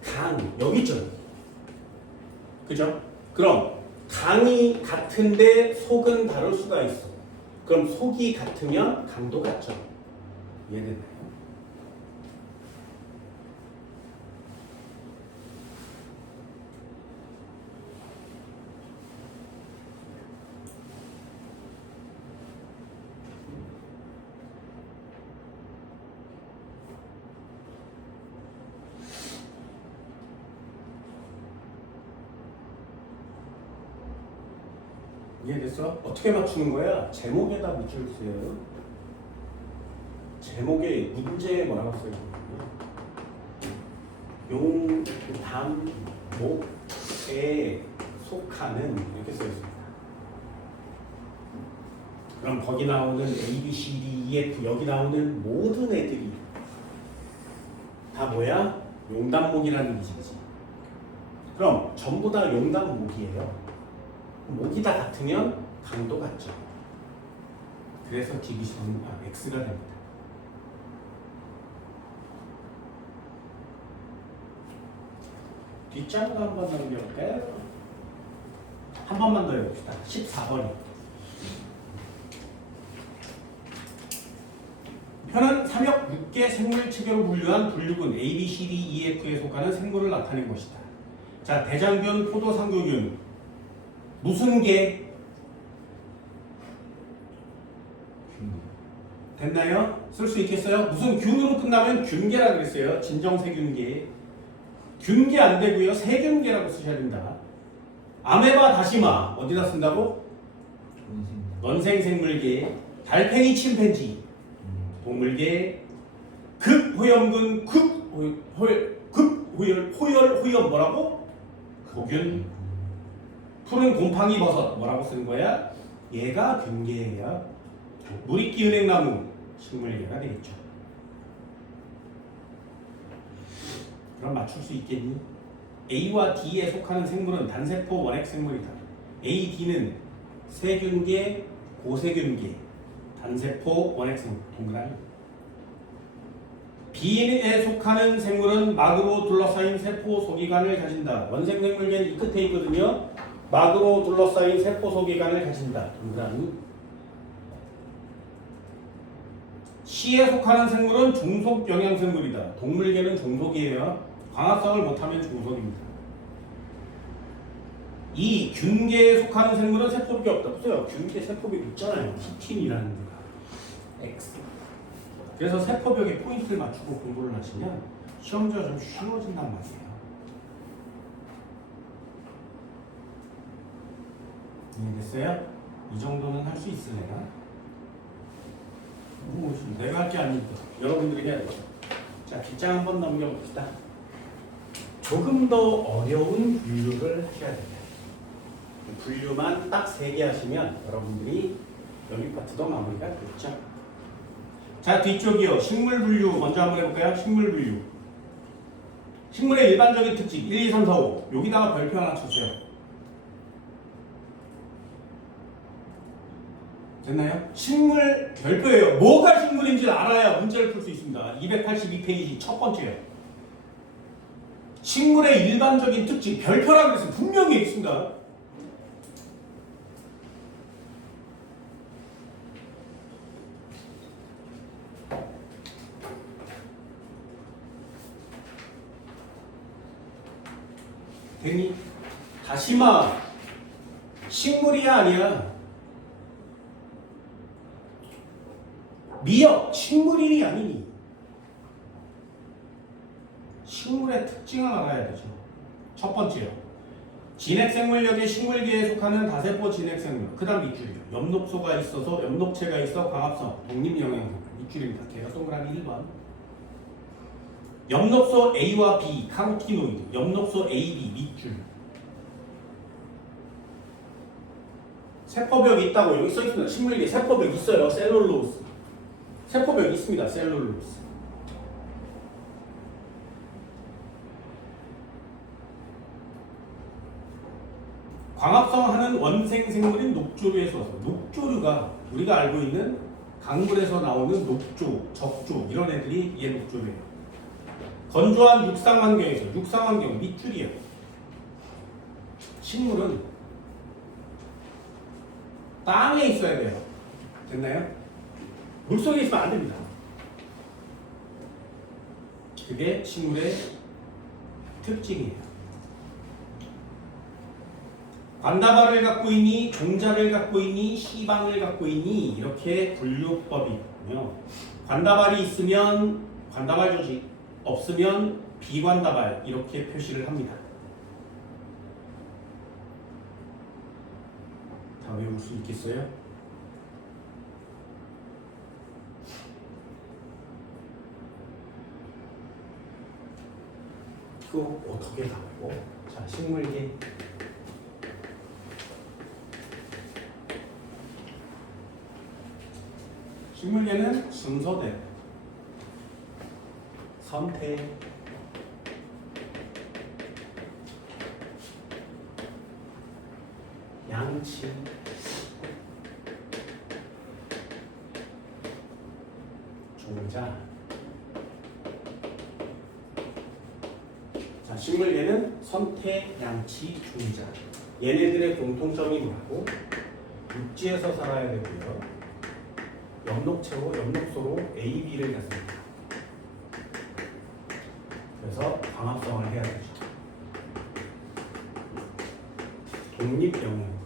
강 여기 있죠. 그죠? 그럼 강이 같은데 속은 다를 수가 있어. 그럼 속이 같으면 강도 같죠. 이해되나요? 이해됐어? 어떻게 맞추는 거야? 제목에다 밑줄 쓰여요. 제목에 문제 뭐라고 써요? 용담목에 속하는 이렇게 써 있습니다. 그럼 거기 나오는 A, B, C, D, E, F 여기 나오는 모든 애들이 다 뭐야? 용담목이라는 뜻이지. 그럼 전부 다 용담목이에요. 목이 다 같으면 강도 같죠. 그래서 디비전 X가 됩니다. 뒷장도 한번 넘겨볼까요? 한 번만 더 해봅시다. 14번이. 표는 3역 6개 생물 체계로 분류한 분류군 A, B, C, D, E, F에 속하는 생물을 나타낸 것이다. 자, 대장균, 포도상조균 무슨 개? 됐나요? 쓸 수 있겠어요? 무슨 균으로 끝나면 균계라 그랬어요. 진정세균계. 균계 안 되고요. 세균계라고 쓰셔야 된다. 아메바, 다시마 어디다 쓴다고? 원생생물계. 달팽이, 침팬지 동물계. 극호염균, 호열 뭐라고? 고균. 푸른 곰팡이 버섯 뭐라고 쓰는 거야? 얘가 균계예요. 누리끼 은행나무 식물계가 되겠죠. 그럼 맞출 수 있겠니? A와 D에 속하는 생물은 단세포 원핵생물이다. A, D는 세균계, 고세균계, 단세포 원핵생물 동그라미. B에 속하는 생물은 막으로 둘러싸인 세포 소기관을 가진다. 원생생물계는 이 끝에 있거든요. 막으로 둘러싸인 세포 소기관을 가진다. 동그라미. C에 속하는 생물은 종속 영양생물이다. 동물계는 종속이에요. 광합성을 못하면 종속입니다. 이 균계에 속하는 생물은 세포벽이 없다. 없어요. 균계 세포벽 있잖아요. 티틴이라는 데가. X. 그래서 세포벽에 포인트를 맞추고 공부를 하시면 시험지가 좀 쉬워진단 말이에요. 이해됐어요? 이 정도는 할 수 있을래나? 내가 할 게 아니니까 여러분들이 해야 되죠. 자, 뒷장 한번 넘겨봅시다. 조금 더 어려운 분류를 하셔야 됩니다. 분류만 딱 3개 하시면 여러분들이 여기 파트도 마무리가 됐죠. 자, 뒤쪽이요. 식물 분류 먼저 한번 해볼까요? 식물 분류. 식물의 일반적인 특징 1, 2, 3, 4, 5 여기다가 별표 하나 쳐주세요. 됐나요? 식물 별표예요. 뭐가 식물인지 알아야 문제를 풀 수 있습니다. 282페이지 첫 번째요. 식물의 일반적인 특징 별표라고 해서 분명히 있습니다. 됐니? 다시마 식물이야 아니야? 미역 식물이니 아니니? 식물의 특징을 알아야 되죠. 첫 번째요. 진핵생물력의 식물계에 속하는 다세포 진핵생물. 그 다음 밑줄이요. 엽록소가 있어서 엽록체가 있어 광합성 독립영양생 밑줄입니다. 걔가 동그라미 1번. 엽록소 A와 B 카로티노이드. 엽록소 A, B 밑줄. 세포벽 있다고 여기 써있습니다. 식물계 세포벽 있어요. 셀룰로스. 세포벽 있습니다. 셀룰로스. 광합성하는 원생생물인 녹조류에 서 녹조류가 우리가 알고 있는 강물에서 나오는 녹조, 적조 이런 애들이 얘 녹조류예요. 건조한 육상환경에서 육상환경 밑줄이에요. 식물은 땅에 있어야 돼요. 됐나요? 물속에 있으면 안 됩니다. 그게 식물의 특징이에요. 관다발을 갖고 있니, 종자를 갖고 있니, 시방을 갖고 있니 이렇게 분류법이 있거든요. 관다발이 있으면 관다발 조직, 없으면 비관다발 이렇게 표시를 합니다. 외울 수 있겠어요? 그거 어떻게 다 외워? 자, 식물계. 식물계는 순서대로 선택, 양치, 종자. 자, 식물계는 선택, 양치, 종자. 얘네들의 공통점이 뭐라고? 육지에서 살아야 되고요. 엽록체고 엽록소로 A, B를 갖습니다. 그래서 광합성을 해야 되죠. 독립영역.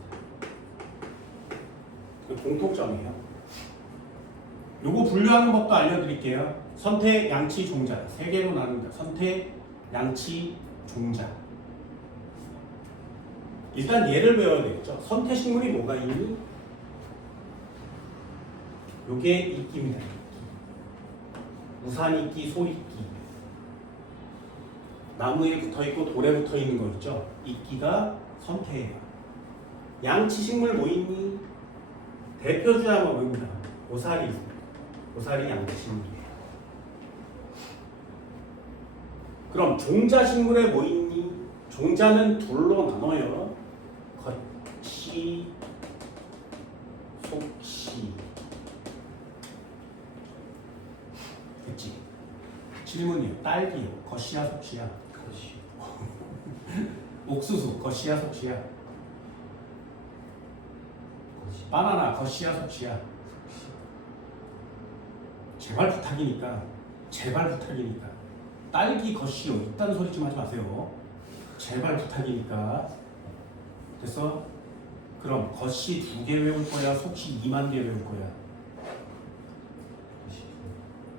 공통점이에요. 요거 분류하는 법도 알려드릴게요. 선택, 양치, 종자. 세 개로 나눕니다. 선택, 양치, 종자. 일단 얘를 외워야 되겠죠. 선택식물이 뭐가 있니? 요게 이끼입니다. 이끼. 우산이끼, 소이끼. 나무에 붙어있고 돌에 붙어있는 거 있죠. 이끼가 선택이에요. 양치식물 뭐 있니? 대표주자만 보입니다. 고사리. 고사리 양치식물이에요. 그럼 종자식물에 뭐 있니? 종자는 둘로 나눠요. 겉시, 속시. 그치? 질문이요. 딸기요. 겉시야, 속시야? 그렇지. 옥수수. 겉시야, 속시야? 바나나. 겉시야, 속시야? 제발 부탁이니까. 제발 부탁이니까. 딸기 겉시요. 이딴 소리 좀 하지 마세요. 제발 부탁이니까. 됐어? 그럼 겉시 2개 외울 거야? 속시 2만 개 외울 거야?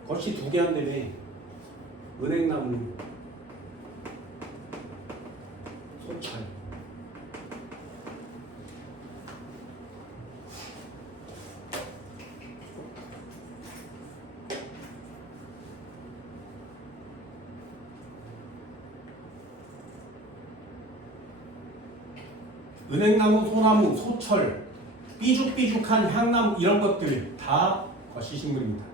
겉시 2개 한다며. 은행나무, 소철. 은행나무, 소나무, 소철, 삐죽삐죽한 향나무 이런 것들 다 겉시식물입니다.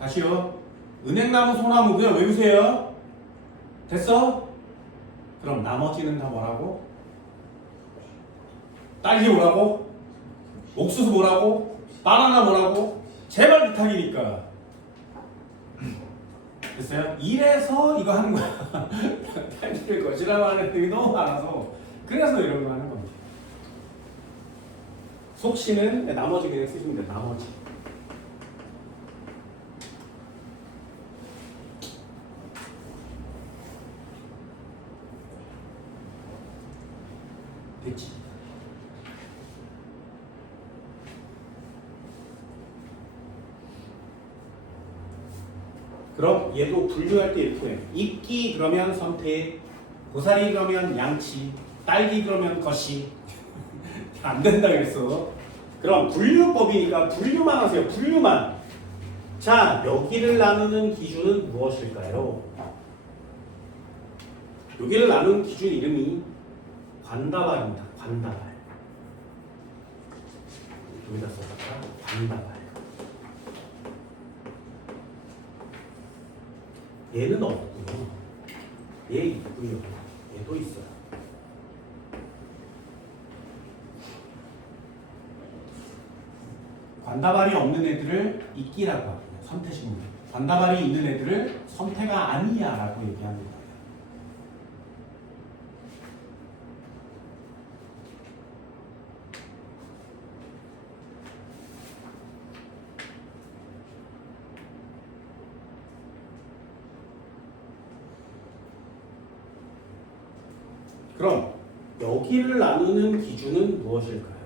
다시요. 은행나무, 소나무 그냥 외우세요. 됐어? 그럼 나머지는 다 뭐라고? 딸기 뭐라고? 옥수수 뭐라고? 바나나 뭐라고? 제발 부탁이니까. 됐어요? 이래서 이거 하는 거야. 딸기를 거시라고 하는 애들이 너무 많아서 그래서 이런 거 하는 겁니다. 속시는 나머지 그냥 쓰시면 돼요. 나머지. 됐지? 그럼 얘도 분류할 때 이렇게 해요. 이끼 그러면 선택, 고사리 그러면 양치, 딸기 그러면 겉이. 안 된다 그랬어. 그럼 분류법이니까 분류만 하세요. 분류만. 자, 여기를 나누는 기준은 무엇일까요? 여기를 나누는 기준 이름이 관다발입니다. 관다발. 여기다 써볼까? 관다발. 얘는 없고요. 얘 있고요. 얘도 있어요. 관다발이 없는 애들을 이끼라고 하고요. 선택식물. 관다발이 있는 애들을 선택가 아니야 라고 얘기하는 거예요. 그럼 여기를 나누는 기준은 무엇일까요?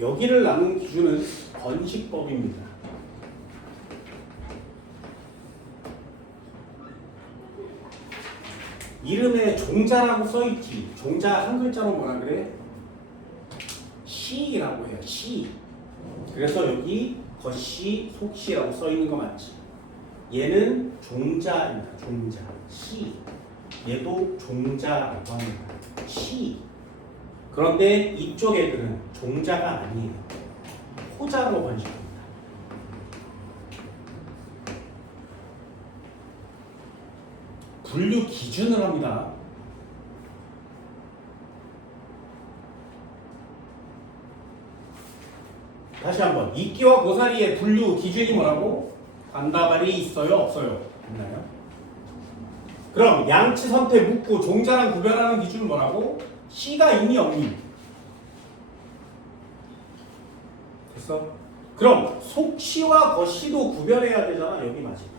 여기를 나누는 기준은 번식법입니다. 이름에 종자라고 써있지. 종자 한 글자로 뭐라 그래? 시라고 해요. 시. 그래서 여기 겉시, 속시라고 써있는 거 맞지? 얘는 종자입니다. 종자. 시. 얘도 종자라고 합니다. 시. 그런데 이쪽 애들은 종자가 아니에요. 호자로 번식합니다. 분류 기준을 합니다. 다시 한번 이끼와 고사리의 분류 기준이 뭐라고? 반다발이 있어요? 없어요? 있나요? 그럼 양치, 선태, 묵구, 종자랑 구별하는 기준은 뭐라고? 시가 있니 없니? 됐어? 그럼 속시와 겉시도 구별해야 되잖아. 여기 맞지?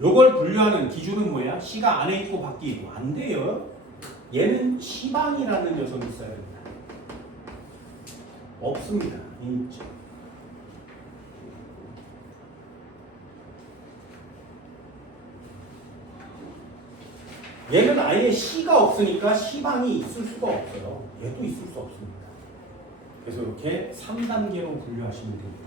요걸 분류하는 기준은 뭐야? 시가 안에 있고 밖에 있고. 안 돼요. 얘는 시방이라는 녀석이 있어야 됩니다. 없습니다. 있죠. 얘는 아예 시가 없으니까 시방이 있을 수가 없어요. 얘도 있을 수 없습니다. 그래서 이렇게 3단계로 분류하시면 됩니다.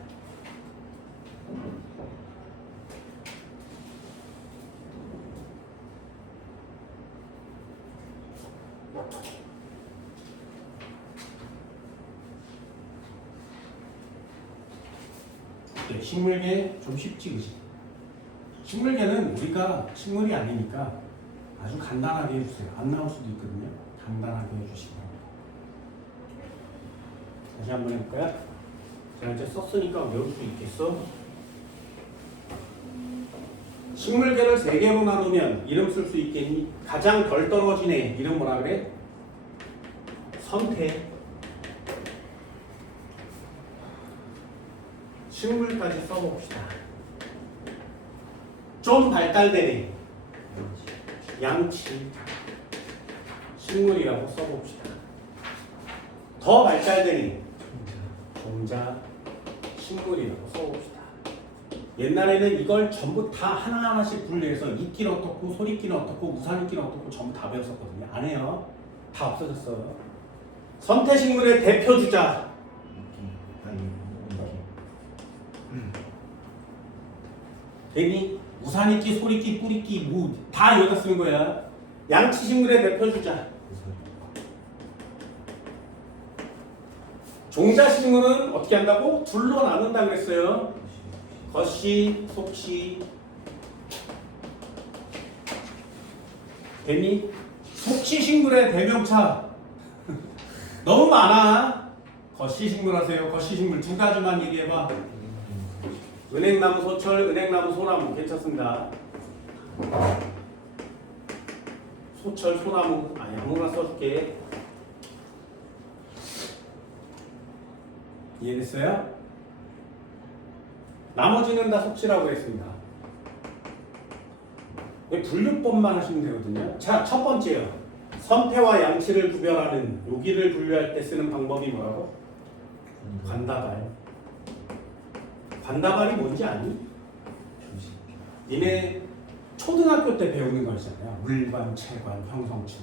네, 식물계 좀 쉽지, 그지? 식물계는 우리가 식물이 아니니까 아주 간단하게 해주세요. 안 나올 수도 있거든요. 간단하게 해주시기 바랍니다. 다시 한번 해볼까요? 제가 이제 썼으니까 외울 수 있겠어? 식물계를 3개로 나누면 이름 쓸 수 있겠니? 가장 덜 떨어진 애 이름 뭐라 그래? 선태. 식물까지 써봅시다. 좀 발달된 애 양치. 식물이라고 써봅시다. 더 발달된 애 종자. 식물이라고 써봅시다. 옛날에는 이걸 전부 다 하나하나씩 분류해서 이끼는 어떻고 소리끼는 어떻고 우산이끼는 어떻고 전부 다 배웠었거든요. 안 해요. 다 없어졌어요. 선태식물의 대표 주자. 괜히 우산이끼, 소리끼, 뿌리끼 뭐 다 여기다 쓰는 거야. 양치식물의 대표 주자. 종자식물은 어떻게 한다고? 둘로 나눈다 그랬어요. 겉시, 속시. 됐니? 속시식물의 대명차 너무 많아. 겉시식물 하세요. 겉시식물 2가지만 얘기해봐. 은행나무 소철, 은행나무 소나무 괜찮습니다. 소철, 소나무 아무나 써줄게. 이해됐어요? 나머지는 다 속시라고 했습니다. 분류법만 하시면 되거든요. 자, 첫 번째요. 선태와 양치를 구별하는 여기를 분류할 때 쓰는 방법이 뭐라고? 관다발. 관다발이 뭔지 아니? 니네 초등학교 때 배우는 거 있잖아요. 물관, 체관, 형성치.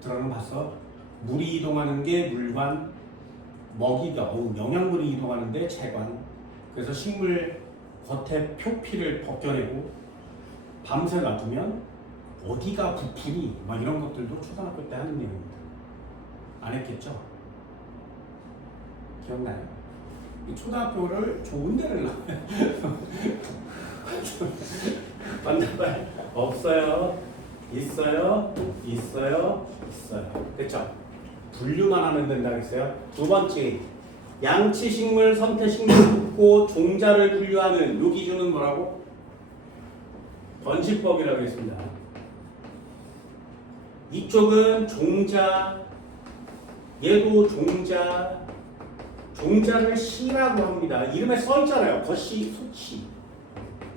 들어는 봤어? 물이 이동하는 게 물관, 먹이가 영양분이 이동하는데 체관. 그래서 식물 겉에 표피를 벗겨내고 밤새 놔두면 어디가 부풀이 막 이런 것들도 초등학교 때 하는 내용입니다. 안 했겠죠? 기억나요? 초등학교를 좋은 데를 나와요. 관다발 없어요. 있어요. 있어요. 있어요. 됐죠? 분류만 하면 된다 그랬어요. 두 번째, 양치식물, 선태식물, 묵고 종자를 분류하는 요 기준은 뭐라고? 번식법이라고 했습니다. 이쪽은 종자, 얘도 종자, 종자를 시라고 합니다. 이름에 써 있잖아요. 겉시, 속시.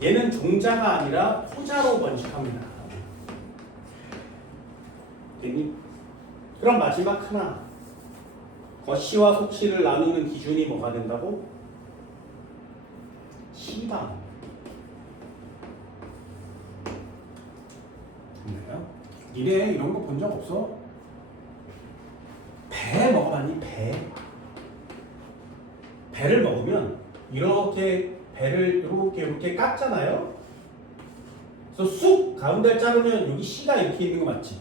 얘는 종자가 아니라 호자로 번식합니다. 됐니? 그럼 마지막 하나. 겉시와 속시를 나누는 기준이 뭐가 된다고? 시방. 니네 이런 거 본 적 없어? 배 먹어봤니? 배를 먹으면 이렇게 배를 이렇게 깎잖아요. 그래서 쑥 가운데를 자르면 여기 씨가 이렇게 있는 거 맞지?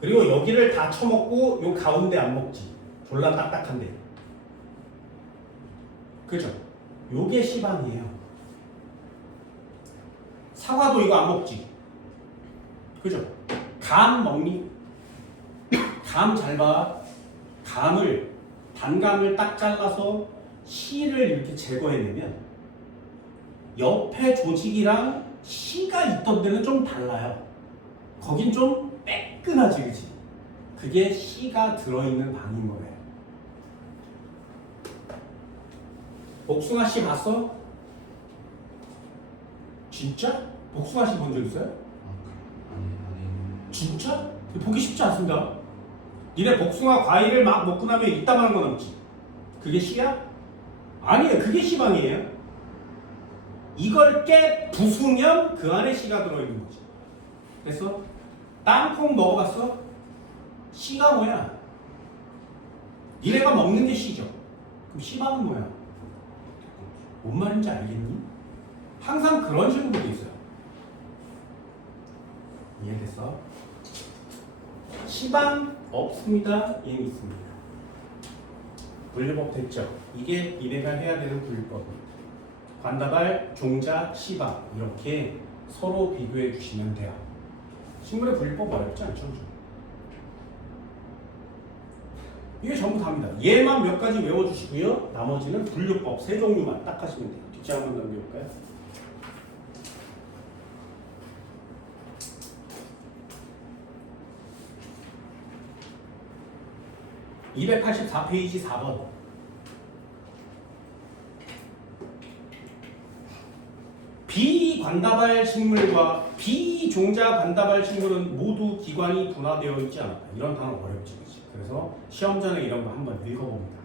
그리고 여기를 다 쳐먹고 요 가운데 안 먹지. 졸라 딱딱한데. 그죠? 요게 씨방이에요. 사과도 이거 안 먹지. 그죠? 감 먹니? 감 잘 봐. 감을 단감을 딱 잘라서 씨를 이렇게 제거해내면 옆에 조직이랑 씨가 있던 데는 좀 달라요. 거긴 좀 매끈하지, 그치? 그게 씨가 들어있는 방인 거예요. 복숭아 씨 봤어? 진짜? 복숭아 씨 본 적 있어요? 진짜? 보기 쉽지 않습니다. 니네 복숭아 과일을 막 먹고 나면 이따만한 거 남지. 그게 씨야? 아니에요. 그게 씨방이에요. 이걸 깨 부수면 그 안에 씨가 들어있는 거지. 그래서 땅콩 먹어봤어? 씨가 뭐야? 니네가 먹는 게 씨죠. 그럼 씨방은 뭐야? 뭔 말인지 알겠니? 항상 그런 식으로 돼 있어요. 이해됐어? 씨방 없습니다. 얘는 있습니다. 분류법 됐죠? 이게 니네가 해야 되는 분류법입니다. 관다발, 종자, 씨방 이렇게 서로 비교해 주시면 돼요. 식물의 분류법 어렵지 않죠? 이게 전부 답니다. 얘만 몇 가지 외워주시고요. 나머지는 분류법 세 종류만 딱 하시면 돼요. 뒷장 한번 넘겨볼까요? (284페이지) 4번. 비관다발 식물과 비종자 관다발 식물은 모두 기관이 분화되어 있지 않았다. 이런 단어 어렵지, 그치? 그래서 시험 전에 이런 거 한번 읽어봅니다.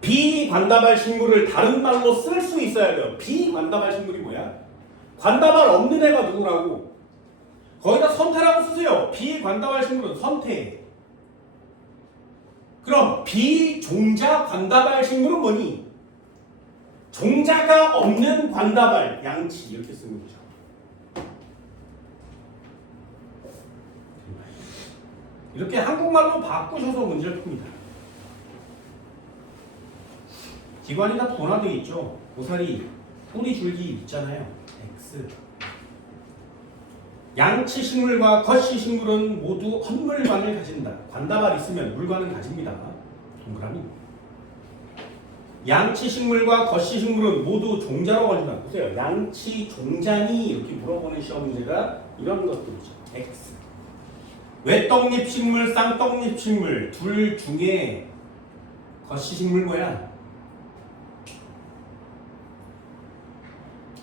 비관다발 식물을 다른 말로 쓸 수 있어야 돼요. 비관다발 식물이 뭐야? 관다발 없는 애가 누구라고? 거기다 선태라고 쓰세요. 비관다발 식물은 선태. 그럼 비종자 관다발 식물은 뭐니? 종자가 없는 관다발, 양치 이렇게 쓰는 거죠. 이렇게 한국말로 바꾸셔서 문제를 풉니다. 기관이 다 분화되어 있죠. 고사리, 뿌리 줄기 있잖아요. X. 양치 식물과 거시 식물은 모두 헛물관을 가진다. 관다발 있으면 물관은 가집니다. 동그라미. 양치 식물과 거시 식물은 모두 종자로 가진다. 보세요. 양치 종자니 이렇게 물어보는 시험 문제가 이런 것들이죠. X. 외떡잎 식물, 쌍떡잎 식물 둘 중에 거시 식물 뭐야?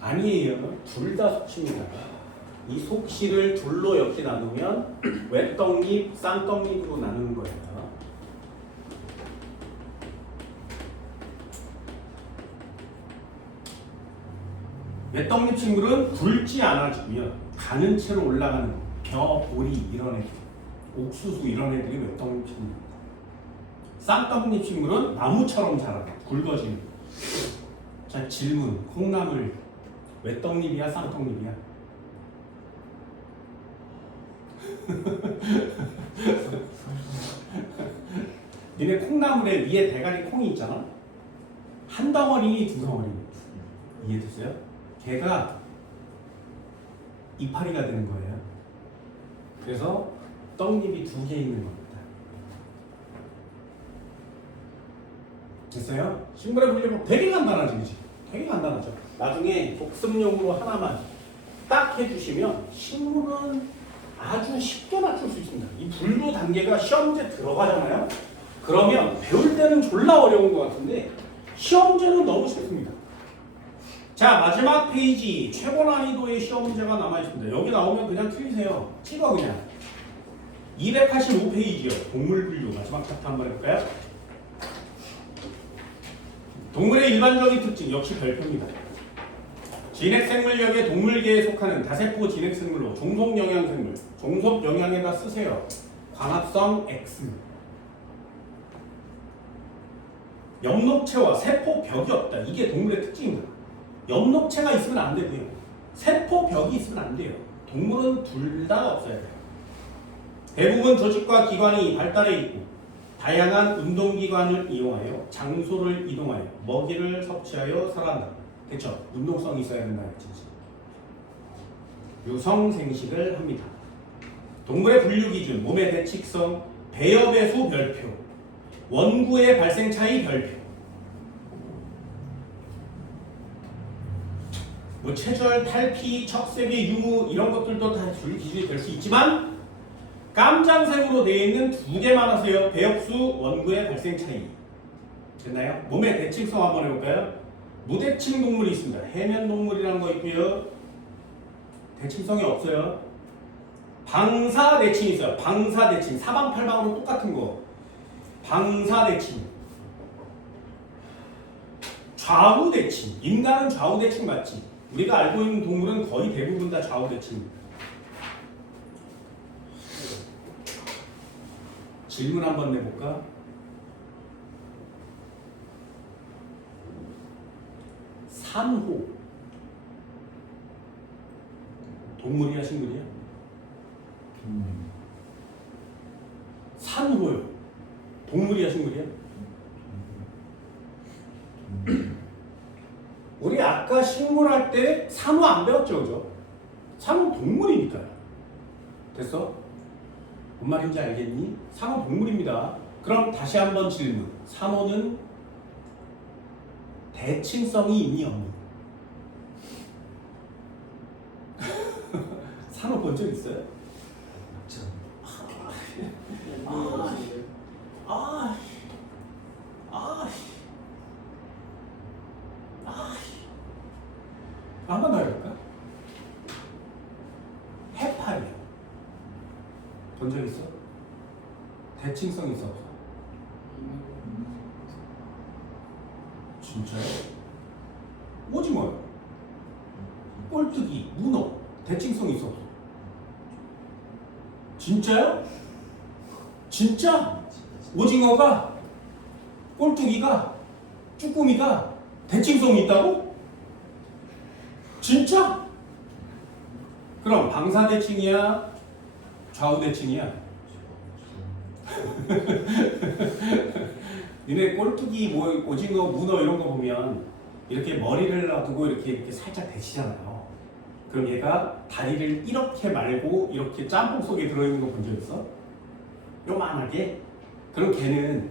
아니에요. 둘 다 속시입니다. 이 속시를 둘로 이렇게 나누면 외떡잎, 쌍떡잎으로 나누는 거예요. 외떡잎 식물은 굵지 않아지고요. 가는 채로 올라가는 벼, 보리 이런 애들, 옥수수 이런 애들이 외떡잎 식물입니다. 쌍떡잎 식물은 나무처럼 자라요. 굵어지는. 자, 질문. 콩나물 외떡잎이야, 쌍떡잎이야? 니네 콩나물에 위에 대가리 콩이 있잖아? 한 덩어리, 두 덩어리. 이해됐어요? 걔가 이파리가 되는 거예요. 그래서 떡잎이 두 개 있는 겁니다. 됐어요? 식물의 분류법 되게 간단하지, 그치? 되게 간단하죠. 나중에 복습용으로 하나만 딱 해주시면 식물은 아주 쉽게 맞출 수 있습니다. 이 분류 단계가 시험 문제 들어가잖아요. 그러면 배울 때는 졸라 어려운 것 같은데 시험 문제는 너무 쉽습니다. 자, 마지막 페이지 최고 난이도의 시험 문제가 남아 있습니다. 여기 나오면 그냥 틀리세요. 찍어 그냥. 285페이지요. 동물 분류 마지막 차트 한번 해볼까요? 동물의 일반적인 특징 역시 별표입니다. 진핵생물역의 동물계에 속하는 다세포 진핵생물로 종속영양생물. 종속영양에다 쓰세요. 광합성 X. 엽록체와 세포벽이 없다. 이게 동물의 특징입니다. 엽록체가 있으면 안 되고요. 세포벽이 있으면 안 돼요. 동물은 둘 다 없어야 돼요. 대부분 조직과 기관이 발달해 있고 다양한 운동기관을 이용하여 장소를 이동하여 먹이를 섭취하여 살아간다. 됐죠? 운동성이 있어야 된다는 뜻이지. 유성생식을 합니다. 동물의 분류기준, 몸의 대칙성, 배엽의 수 별표, 원구의 발생 차이 별표. 뭐 체절, 탈피, 척세계, 유무 이런 것들도 다 줄 기준이 될 수 있지만 깜장색으로 되어 있는 두 개만 하세요. 배엽수, 원구의 발생 차이. 됐나요? 몸의 대칭성 한번 해볼까요? 무대칭 동물이 있습니다. 해면 동물이라는 거 있고요. 대칭성이 없어요. 방사대칭이 있어요. 방사대칭. 사방팔방으로 똑같은 거. 방사대칭. 좌우대칭. 인간은 좌우대칭 맞지? 우리가 알고 있는 동물은 거의 대부분 다 좌우대칭입니다. 질문 한번 내볼까? 산호 동물이야 식물이야? 산호요. 동물이야 식물이야? 우리 아까 식물 할 때 산호 안 배웠죠, 그죠? 산호 동물이니까요. 됐어? 뭔 말인지 알겠니? 산호 동물입니다. 그럼 다시 한번 질문. 산호는 대칭성이 있니 없니? 산호 본 적 있어요? 한 번 더 해볼까? 해파리야. 본 적 있어? 대칭성 있어 없어? 진짜요? 오징어요. 꼴뚜기, 문어, 대칭성 있어 없어? 진짜요? 진짜? 오징어가, 꼴뚜기가, 쭈꾸미가 대칭성이 있다고? 진짜? 그럼 방사대칭이야? 좌우대칭이야? 니네 꼴뚜기, 뭐 오징어, 문어 이런 거 보면 이렇게 머리를 놔두고 이렇게 살짝 대치잖아요. 그럼 얘가 다리를 이렇게 말고 이렇게 짬뽕 속에 들어있는 거 본 적 있어? 요만하게? 그럼 걔는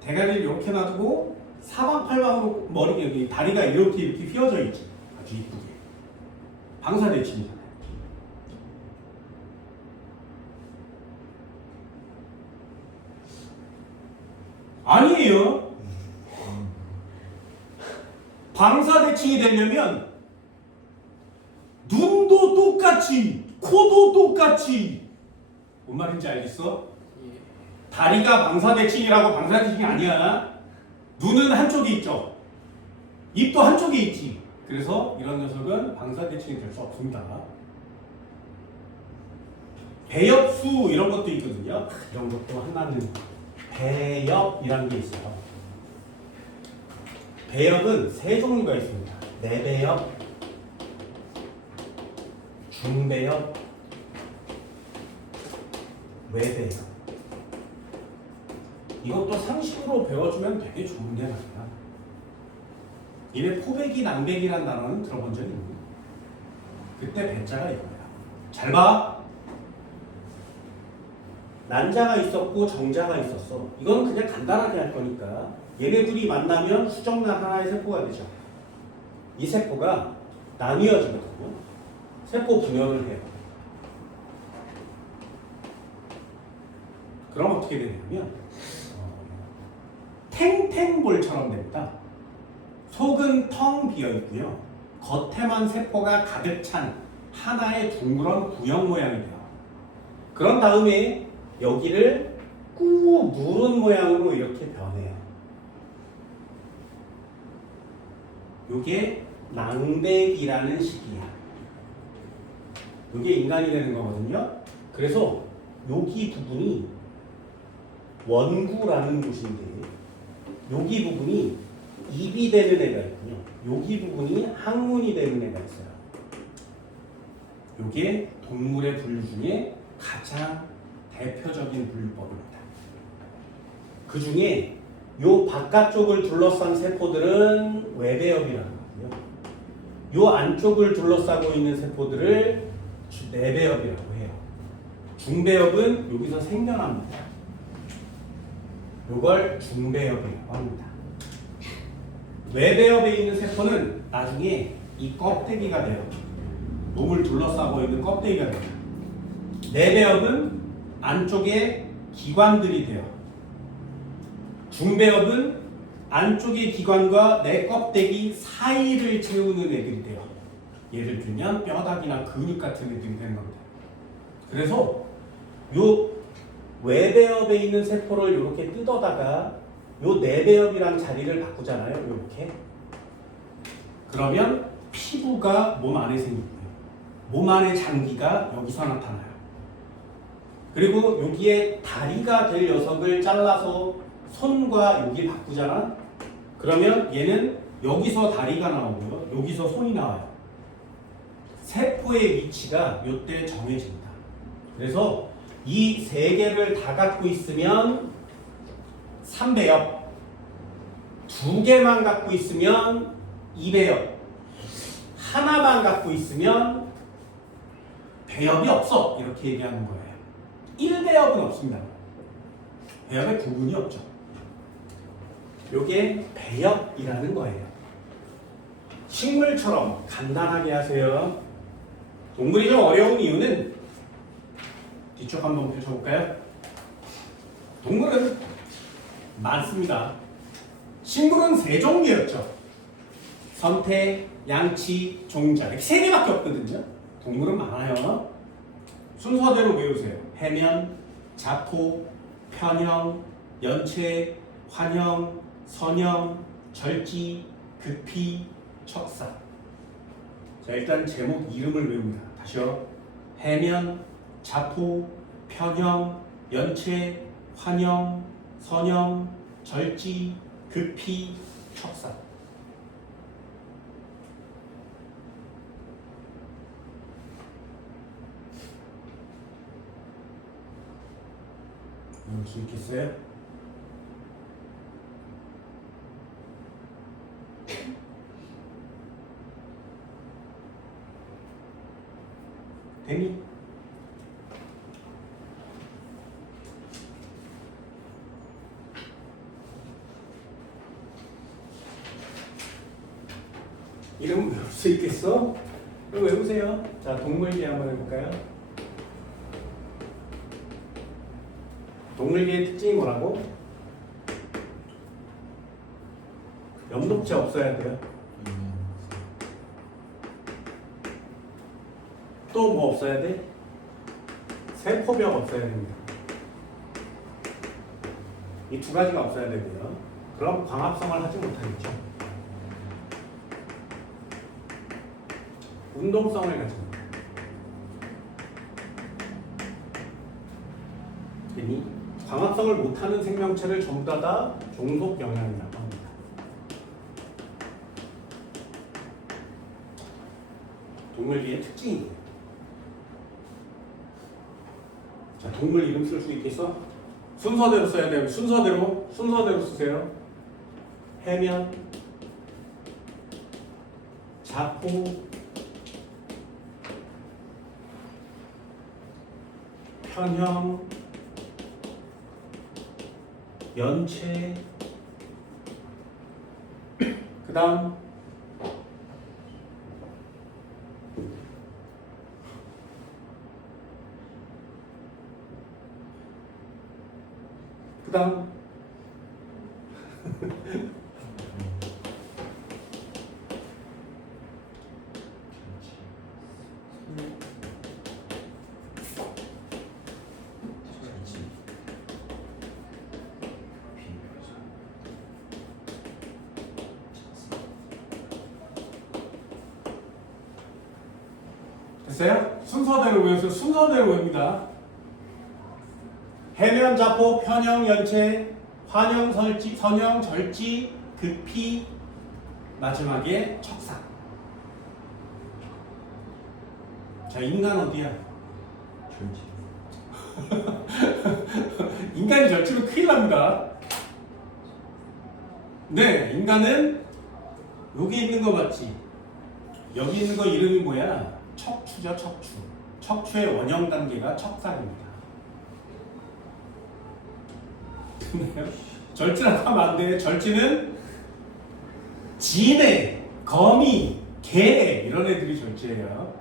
대가리를 이렇게 놔두고 사방팔방으로 머리, 다리가 이렇게 휘어져 있지. 아주 이쁘게. 방사대칭이잖아요. 아니에요. 방사대칭이 되려면 눈도 똑같이, 코도 똑같이. 뭔 말인지 알겠어? 다리가 방사대칭이라고 방사대칭이 아니야. 눈은 한쪽에 있죠. 입도 한쪽에 있지. 그래서 이런 녀석은 방사대칭이 될 수 없습니다. 배엽수 이런 것도 있거든요. 이런 것도 하나는 배엽이라는 게 있어요. 배엽은 세 종류가 있습니다. 내배엽, 중배엽, 외배엽. 이것도 상식으로 배워주면 되게 좋은데 말이야. 이래 포배기, 낭배기란 단어는 들어본 적이 있니? 그때 배자가 이거야. 잘 봐. 난자가 있었고 정자가 있었어. 이건 그냥 간단하게 할 거니까 얘네 둘이 만나면 수정란 하나의 세포가 되죠. 이 세포가 나뉘어지거든요. 세포 분열을 해요. 그럼 어떻게 되냐면 탱탱볼처럼 됩니다. 속은 텅 비어 있고요. 겉에만 세포가 가득 찬 하나의 둥그런 구형 모양이 돼요. 그런 다음에 여기를 꾹 누른 모양으로 이렇게 변해요. 이게 낭백이라는 식이야. 이게 인간이 되는 거거든요. 그래서 여기 부분이 원구라는 곳인데 여기 부분이 입이 되는 애가 있군요. 여기 부분이 항문이 되는 애가 있어요. 이게 동물의 분류 중에 가장 대표적인 분류법입니다. 그 중에 요 바깥쪽을 둘러싼 세포들은 외배엽이라고 하고요. 요 안쪽을 둘러싸고 있는 세포들을 내배엽이라고 해요. 중배엽은 여기서 생겨납니다. 요걸 중배엽이라고 합니다. 외배엽에 있는 세포는 나중에 이 껍데기가 돼요. 몸을 둘러싸고 있는 껍데기가 돼요. 내배엽은 안쪽에 기관들이 돼요. 중배엽은 안쪽의 기관과 내 껍데기 사이를 채우는 애들이 돼요. 예를 들면 뼈다귀나 근육 같은 애들이 되는 겁니다. 그래서 요 외배엽에 있는 세포를 이렇게 뜯어다가 요 내배엽이랑 자리를 바꾸잖아요. 이렇게. 그러면 피부가 몸 안에 생기고요. 몸 안의 장기가 여기서 나타나요. 그리고 여기에 다리가 될 녀석을 잘라서 손과 여기 바꾸잖아. 그러면 얘는 여기서 다리가 나오고요. 여기서 손이 나와요. 세포의 위치가 이때 정해집니다. 그래서 이 세 개를 다 갖고 있으면 3배엽, 2개만 갖고 있으면 2배엽, 하나만 갖고 있으면 배엽이 없어. 이렇게 얘기하는 거예요. 1배엽은 없습니다. 배엽의 구분이 없죠. 요게 배엽이라는 거예요. 식물처럼 간단하게 하세요. 동물이 좀 어려운 이유는 뒤쪽 한번 펼쳐볼까요? 동물은 많습니다. 식물은 3종류였죠. 선태, 양치, 종자. 이렇게 3개밖에 없거든요. 동물은 많아요. 순서대로 외우세요. 해면, 자포, 편형, 연체, 환형, 선형, 절지, 급히, 척사. 자, 일단 제목 이름을 외웁니다. 다시요. 해면, 자포, 편형, 연체, 환형, 선형, 절지, 급히, 척사. 외울 수 있겠어요? 데미? 이름 외울 수 있겠어? 이거 외우세요. 자, 동물계 한번 해볼까요? 동물계의 특징이 뭐라고? 염독체 없어야 돼요. 또 뭐 없어야 돼? 세포벽 없어야 됩니다. 이 2가지가 없어야 되고요. 그럼 광합성을 하지 못하겠죠. 운동성을 가집니다. 괜히 광합성을 못하는 생명체를 전부 다 종속 영양이라고 합니다. 동물계의 특징이에요. 자, 동물 이름 쓸 수 있겠어? 순서대로 써야 돼요. 순서대로 쓰세요. 해면, 자포, 편형, 연체, 그 다음 됐어요? 순서대로 외우세요. 순서대로 외웁니다. 해면, 자포, 편형, 연체, 환형, 설지, 선형, 절지, 급히, 마지막에 척사. 자, 인간 어디야? 인간이 절치면 큰일 납니다. 네, 인간은 여기 있는 거 맞지? 여기 있는 거 이름이 뭐야? 척추죠, 척추. 척추의 원형 단계가 척사입니다. 절지라고 하면 안 돼. 절지는 진해, 거미, 개 이런 애들이 절지예요.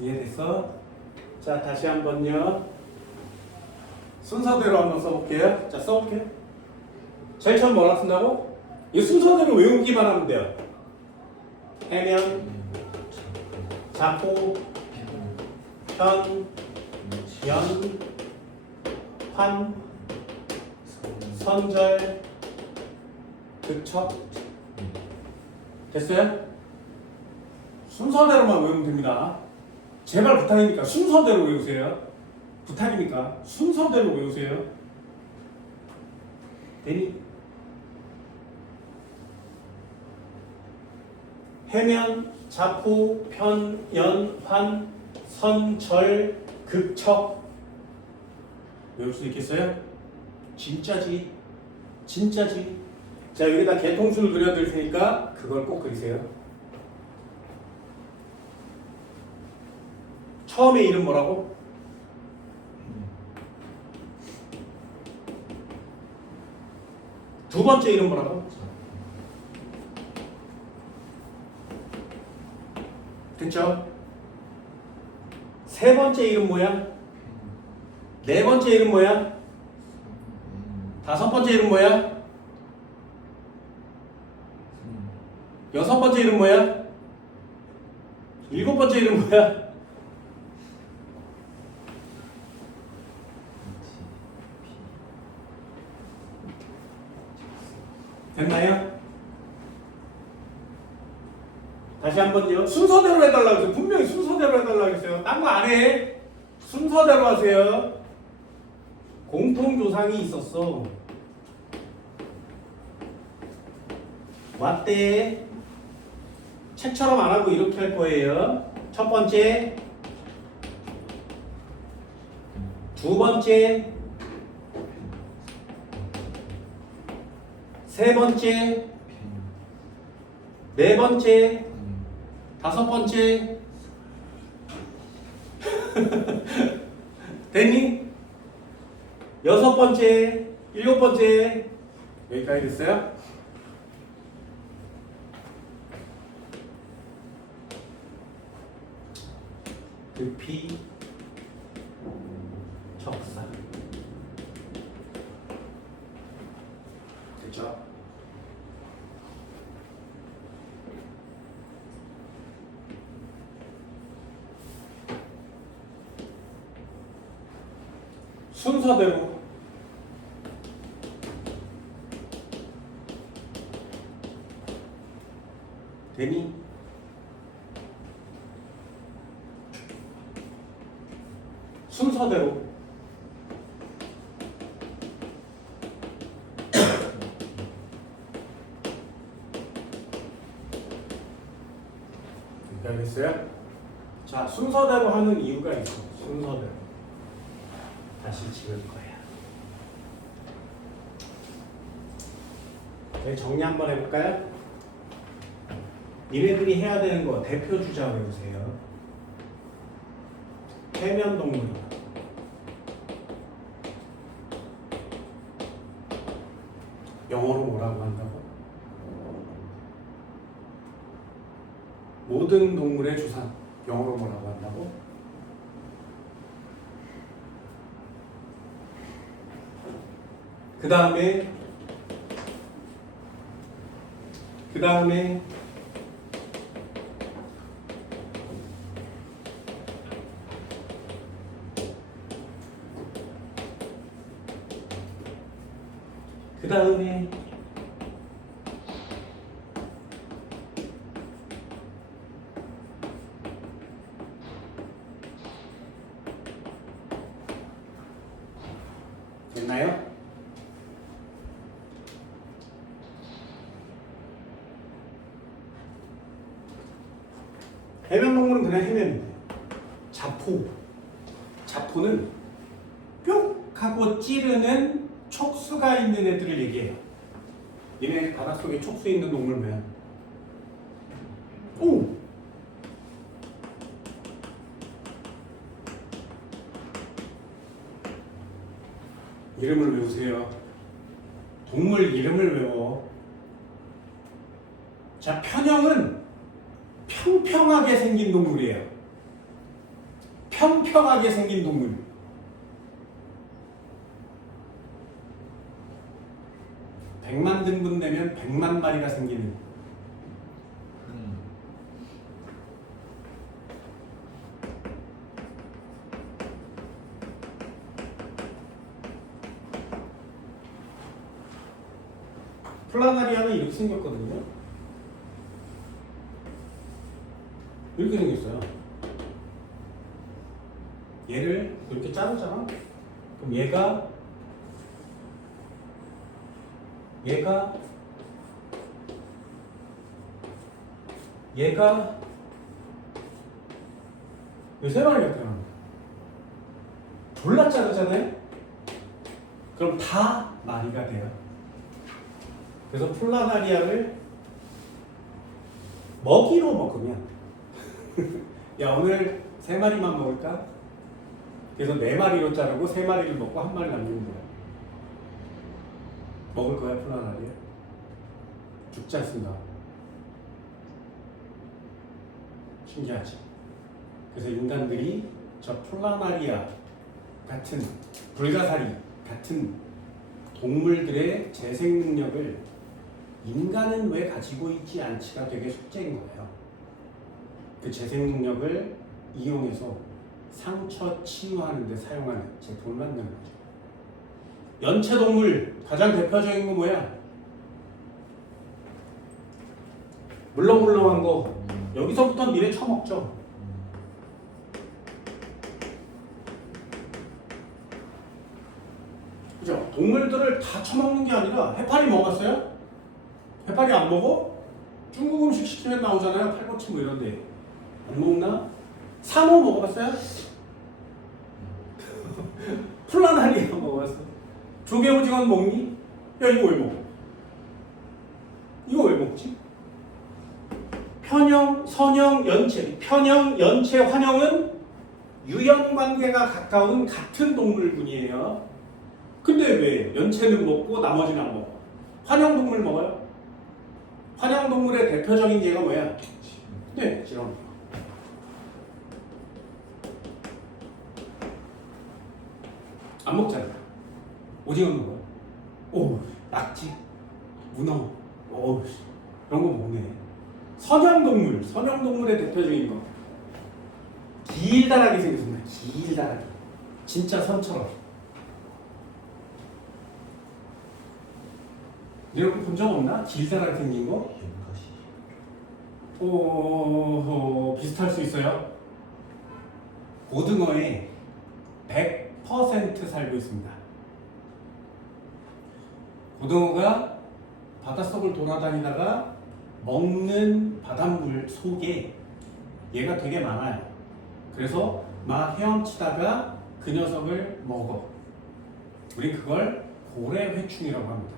이해됐어? 자, 다시 한번요. 순서대로 한번 써볼게요. 자, 써볼게요. 제일 처음 뭐라 쓴다고? 이 순서대로 외우기만 하면 돼요. 해면, 자포, 편, 연, 환, 선절, 극척. 됐어요? 순서대로만 외우면 됩니다. 제발 부탁이니까 순서대로 외우세요. 부탁이니까 순서대로 외우세요. 되니? 해면, 자포, 편, 연, 환, 선, 절, 극척. 외울 수 있겠어요? 진짜지. 진짜지. 자, 여기다 개통수를 그려드릴 테니까 그걸 꼭 그리세요. 처음에 이름 뭐라고? 두 번째 이름 뭐라고? 됐죠? 세 번째 이름 뭐야? 네 번째 이름 뭐야? 다섯 번째 이름 뭐야? 여섯 번째 이름 뭐야? 일곱 번째 이름 뭐야? 됐나요? 다시 한번요. 순서대로 해달라고 했어요. 분명히 순서대로 해달라고 했어요. 딴 거 안 해. 순서대로 하세요. 공통조상이 있었어. 왔대. 책처럼 안 하고 이렇게 할 거예요. 첫 번째, 두 번째, 세 번째, 네 번째, 다섯 번째. 됐니? 여섯 번째, 일곱 번째. 여기까지 됐어요? 급히 척사. 됐죠? 순서대로 되니? 순서대로 알겠어요? 자, 순서대로 하는 이유가 있어. 순서대로 다시 지을 거야. 네, 정리 한번 해볼까요? 니네들이 해야 되는 거 대표 주자 외우세요. 해면 동물이다. 영어로 뭐라고 한다고? 모든 동물의 주산. 영어로 뭐라고 한다고? 그 다음에 그 다음에 됐나요? 해면동물은 그냥 해면인데 자포는 뿅 하고 찌르는 촉수가 있는 애들을 얘기해요. 얘네 바닷속에 촉수 있는 동물 뭐야? 오! 이름을 외우세요. 동물 이름을 외워. 자, 편형은 평평하게 생긴 동물이에요. 평평하게 생긴 동물. 백만 등분 되면 100만 마리가 생기는. 플라나리아는 이렇게 생겼거든요. 이렇게 생겼어요. 얘를 이렇게 자르잖아. 그럼 얘가 이 세 마리가 태어납니다. 졸라 자르잖아요. 그럼 다 마리가 돼요. 그래서 플라나리아를 먹이로 먹으면 야 오늘 3마리만 먹을까? 그래서 4마리로 자르고 3마리를 먹고 1마리 남기는 거야. 먹을 거야 플라나리아? 죽지 않습니다. 신기하지? 그래서 인간들이 저 플라나리아 같은 불가사리 같은 동물들의 재생 능력을 인간은 왜 가지고 있지 않지가 되게 숙제인 거예요. 그 재생 능력을 이용해서 상처 치유하는 데 사용하는 제품을 만드는 거죠. 연체동물 가장 대표적인 거 뭐야? 물렁물렁한 거. 여기서부터 니네 처먹죠. 그죠? 동물들을 다 처먹는 게 아니라 해파리 먹었어요? 해파리 안 먹어? 중국 음식 시키면 나오잖아요. 팔보치 뭐 이런데 안 먹나? 상어 먹어봤어요? 플라나리아 먹어봤어? 조개오징어는 먹니? 야 이거 왜 먹어? 이거 왜 먹지? 편형, 선형, 연체. 편형, 연체, 환형은 유형관계가 가까운 같은 동물군이에요. 근데 왜 연체는 먹고 나머지는 안 먹어? 환형동물 먹어요? 환형동물의 대표적인 예가 뭐야? 네, 지렁이. 안 먹잖아. 오징어 먹어요. 오, 낙지, 문어, 오, 이런 거 먹네. 선형동물의 대표적인 거. 길다랗게 생겼습니다. 길다랗게. 진짜 선처럼. 여러분 본 적 없나? 길다랗게 생긴 거? 비슷할 수 있어요. 고등어에 100% 살고 있습니다. 고등어가 바닷속을 돌아다니다가 먹는 바닷물 속에 얘가 되게 많아요. 그래서 막 헤엄치다가 그 녀석을 먹어. 우리 그걸 고래회충이라고 합니다.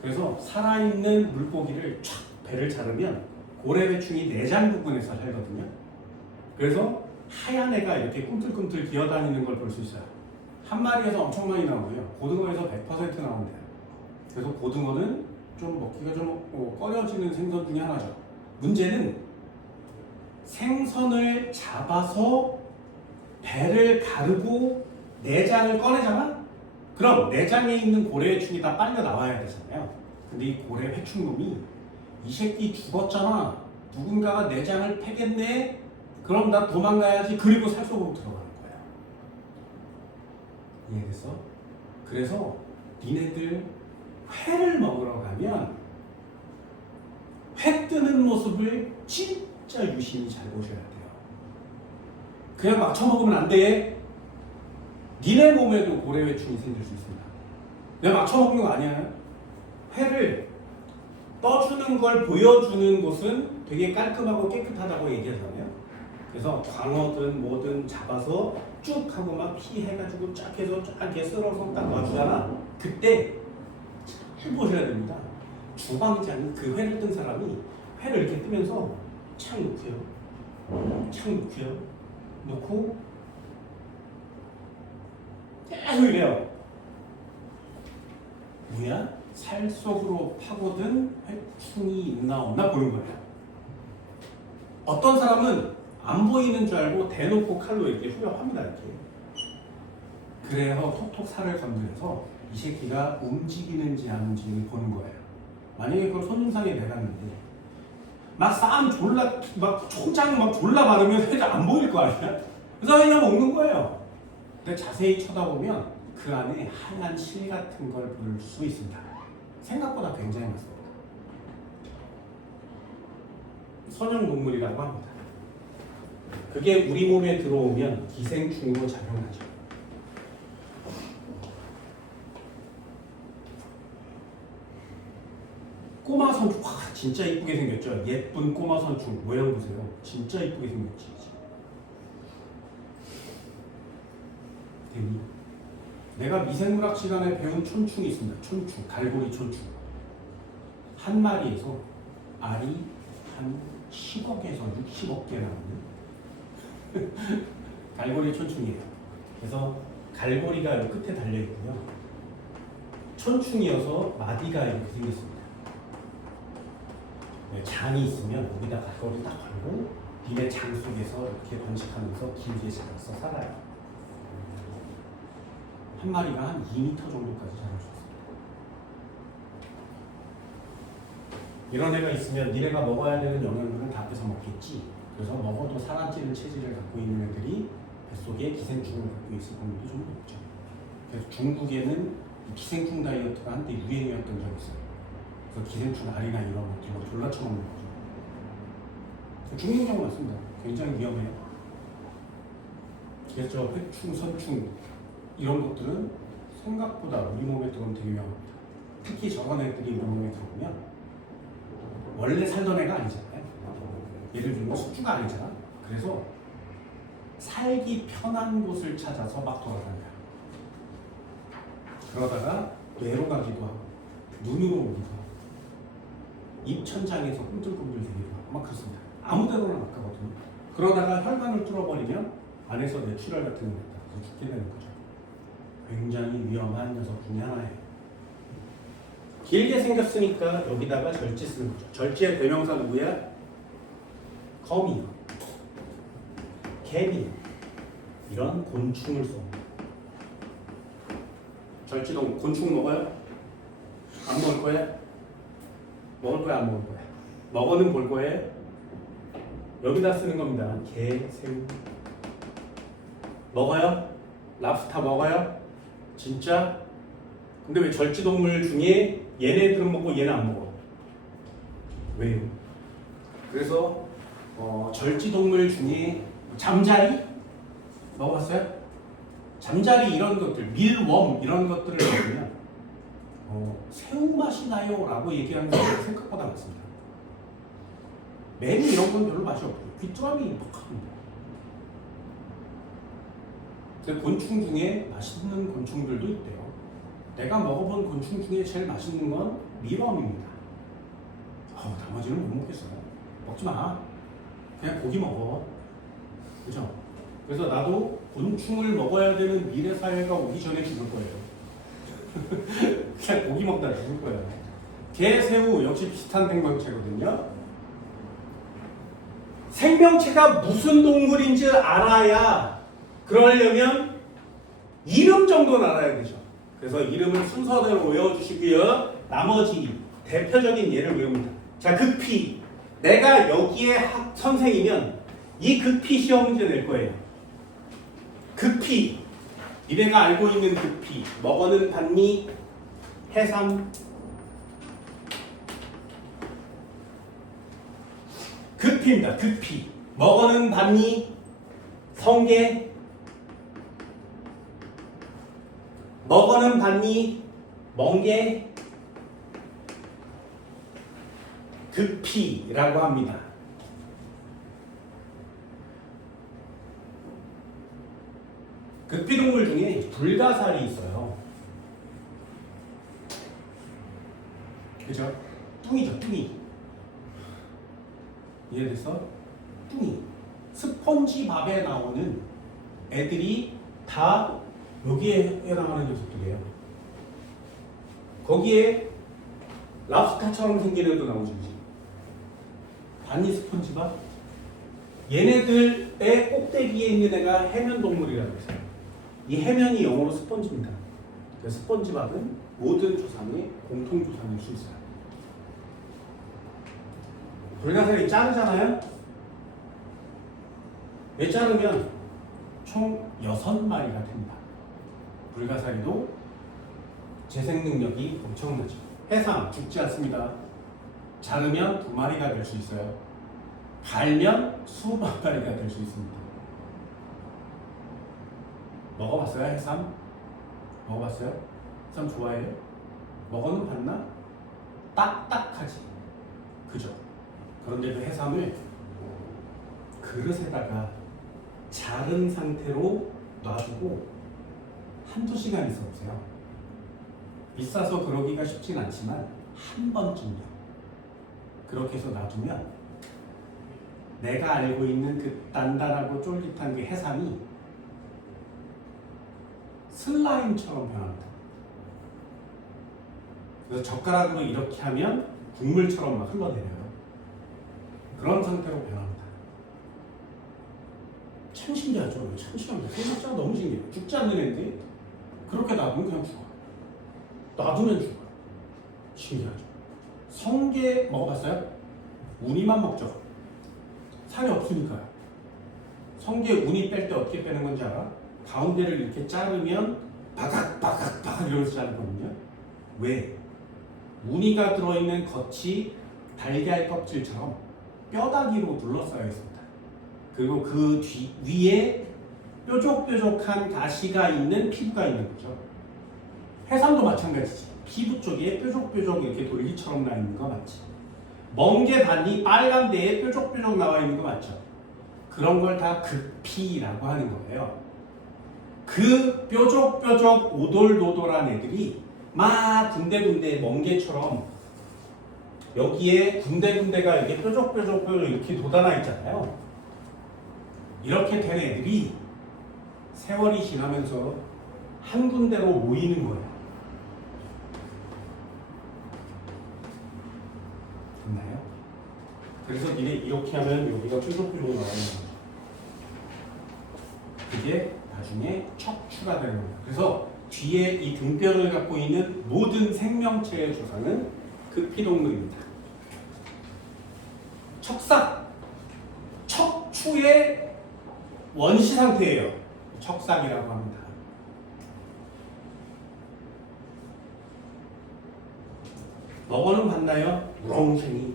그래서 살아있는 물고기를 촥 배를 자르면 고래회충이 내장 부분에서 살거든요. 그래서 하얀 애가 이렇게 꿈틀꿈틀 기어다니는 걸 볼 수 있어요. 한 마리에서 엄청 많이 나오고요. 고등어에서 100% 나온대요. 그래서 고등어는 좀 먹기가 좀 꺼려지는 생선 중에 하나죠. 문제는 생선을 잡아서 배를 가르고 내장을 꺼내잖아? 그럼 내장에 있는 고래회충이 다 빨려 나와야 되잖아요. 근데 이 고래회충놈이 이 새끼 죽었잖아. 누군가가 내장을 패겠네. 그럼 나 도망가야지. 그리고 살속으로 들어가는 거야. 이해됐어? 그래서 니네들 회를 먹으러 가면 회 뜨는 모습을 진짜 유심히 잘 보셔야 돼요. 그냥 맞춰 먹으면 안 돼. 니네 몸에도 고래회충이 생길 수 있습니다. 내가 맞춰 먹는 거 아니야. 회를 떠주는 걸 보여주는 곳은 되게 깔끔하고 깨끗하다고 얘기하잖아요. 그래서 광어든 뭐든 잡아서 쭉 하고 막 피해가지고 쫙 해서 쫙 이렇게 썰어서 딱 놔주잖아. 그때 잘 보셔야 됩니다. 주방장 그 회를 뜬 사람이 회를 이렇게 뜨면서 창 놓고요. 창 놓고요. 놓고 계속 이래요. 뭐야? 살 속으로 파고든 회충이 있나 없나 보는 거예요. 어떤 사람은 안 보이는 줄 알고 대놓고 칼로 이렇게 후벼합니다. 이렇게. 그래서 톡톡 살을 건드려서 이 새끼가 움직이는지 안 움직이는지 보는 거예요. 만약에 그걸 손님상에 내놨는데 막 쌈 졸라 막 초장 막 졸라 바르면 회가 안 보일 거 아니야? 그래서 그냥 먹는 거예요. 근데 자세히 쳐다보면 그 안에 하얀 실 같은 걸 볼 수 있습니다. 생각보다 굉장히 많습니다. 선형동물이라고 합니다. 그게 우리 몸에 들어오면 기생충으로 작용하죠. 꼬마 선충, 와 진짜 이쁘게 생겼죠. 예쁜 꼬마 선충 모양 보세요. 진짜 이쁘게 생겼지. 대니. 내가 미생물학 시간에 배운 촌충이 있습니다. 촌충, 갈고리 촌충. 한 마리에서 알이 한 10억에서 60억 개 나오는 갈고리 촌충이에요. 그래서 갈고리가 이 끝에 달려 있고요. 촌충이어서 마디가 이렇게 생겼습니다. 장이 있으면 여기다 갈고리 딱 걸고 비내 장 속에서 이렇게 번식하면서 길게 자라서 살아요. 한 마리가 한 2m 정도까지 자랄 수 있습니다. 이런 애가 있으면 니네가 먹어야 되는 영양분을 다 뺏어 먹겠지. 그래서 먹어도 살아찌는 체질을 갖고 있는 애들이 뱃속에 기생충을 갖고 있을 확률이 좀 높죠. 그래서 중국에는 기생충 다이어트가 한때 유행이었던 적이 있어요. 그래서 기생충 알이나 이런 것들로 졸라 처먹는 거죠. 죽는 경우 많습니다. 굉장히 위험해요. 그래서 회충, 선충 이런 것들은 생각보다 우리 몸에 들어오면 되게 위험합니다. 특히 저런 애들이 우리 몸에 들어오면 원래 살던 애가 아니잖아요. 예를 들면 숙주가 아니잖아. 그래서 살기 편한 곳을 찾아서 막 돌아다녀요. 그러다가 뇌로 가기도 하고 눈으로 오기도 하고 입천장에서 꿈틀꿈틀 대기도 하고 막 그렇습니다. 아무 데로나 막 가거든요. 그러다가 혈관을 뚫어버리면 안에서 뇌출혈 같은 게 있다. 그래서 죽게 되는 거죠. 굉장히 위험한 녀석 중에 하나예요. 길게 생겼으니까 여기다가 절지 쓰는 거죠. 절지의 대명사 누구야? 거미요, 개미 이런 곤충을 쏩니다. 절지동 곤충 먹어요? 안 먹을 거야? 먹을 거야? 안 먹을 거야? 먹어는 볼 거예요? 여기다 쓰는 겁니다. 게, 새우 먹어요? 랍스타 먹어요? 진짜? 근데 왜 절지동물 중에 얘네들은 먹고 얘는 안 먹어? 왜요? 그래서 절지동물 중에 잠자리? 먹어봤어요? 잠자리 이런 것들, 밀웜 이런 것들을 먹으면 새우 맛이 나요 라고 얘기하는 사람이 생각보다 많습니다. 매미 이런 건 별로 맛이 없고 귀뚜라미 먹합니다. 곤충 중에 맛있는 곤충들도 있대요. 내가 먹어본 곤충 중에 제일 맛있는 건 밀웜입니다. 나머지는 못 먹겠어요. 먹지 마. 그냥 고기 먹어. 그죠? 그래서 나도 곤충을 먹어야 되는 미래 사회가 오기 전에 죽을 거예요. 그냥 고기 먹다 죽을 거예요. 게, 새우 역시 비슷한 생명체거든요. 생명체가 무슨 동물인지 알아야 그러려면 이름 정도는 알아야 되죠. 그래서 이름을 순서대로 외워주시고요. 나머지 대표적인 예를 외웁니다. 자, 극피. 내가 여기에 선생이면 이 극피 시험 문제 낼 거예요. 극피. 니네가 알고 있는 극피. 먹어는 봤니? 해삼, 급피입니다. 급피. 먹어는 봤니? 성게. 먹어는 봤니? 멍게. 급피라고 합니다. 급피동물 중에 불가사리 있어요. 그죠? 뚱이죠, 뚱이. 이해됐어? 뚱이. 스폰지밥에 나오는 애들이 다 여기에 해당하는 녀석들이에요. 거기에 랍스타처럼 생긴 애도 나오지. 봤니 스폰지밥? 얘네들의 꼭대기에 있는 애가 해면동물이라고 했어요. 이 해면이 영어로 스펀지입니다. 그래서 스펀지밥은 모든 조상의 공통조상일 수 있어요. 불가사리 자르잖아요? 얘 자르면 총 6마리가 됩니다. 불가사리도 재생 능력이 엄청나죠. 해삼 죽지 않습니다. 자르면 2마리가 될 수 있어요. 갈면 수만 마리가 될 수 있습니다. 먹어봤어요? 해삼? 먹어봤어요? 해삼 좋아해요? 먹어는 봤나? 딱딱하지. 그죠? 그런데 그 해삼을 그릇에다가 자른 상태로 놔두고 한두 시간 있어 보세요. 비싸서 그러기가 쉽진 않지만 한 번쯤요. 그렇게 해서 놔두면 내가 알고 있는 그 단단하고 쫄깃한 그 해삼이 슬라임처럼 변합니다. 그래서 젓가락으로 이렇게 하면 국물처럼 막 흘러내려요. 그런 상태로 변합니다. 참 신기하죠? 참 신기합니다. 생각자가 너무 신기해요. 죽지 않는 애인데 그렇게 놔두면 그냥 죽어요. 놔두면 죽어요. 신기하죠? 성게 먹어봤어요? 우니만 먹죠. 살이 없으니까요. 성게 우니 뺄 때 어떻게 빼는 건지 알아? 가운데를 이렇게 자르면 바각바각 이러면서 자르거든요. 왜? 무늬가 들어있는 겉이 달걀 껍질처럼 뼈다귀로 둘러싸여 있습니다. 그리고 그 위에 뾰족뾰족한 가시가 있는 피부가 있는 거죠. 해삼도 마찬가지지. 피부 쪽에 뾰족뾰족 이렇게 돌기처럼 나 있는 거 맞지? 멍게 반이 빨간 데에 뾰족뾰족 나와 있는 거 맞죠? 그런 걸 다 급피라고 하는 거예요. 그 뾰족뾰족 오돌도돌한 애들이 막 군데군데 멍게처럼 여기에 군데군데가 이렇게 뾰족뾰족 이렇게 돋아나 있잖아요. 이렇게 된 애들이 세월이 지나면서 한 군데로 모이는 거예요. 됐나요? 그래서 니네 이렇게 하면 여기가 뾰족뾰족 나오는 거죠. 그게 나중에 척추가 되는 거예요. 그래서 뒤에 이 등뼈를 갖고 있는 모든 생명체의 조상은 급피동물입니다. 척삭, 척추의 원시 상태예요. 척삭이라고 합니다. 먹어는 봤나요? 우렁생이.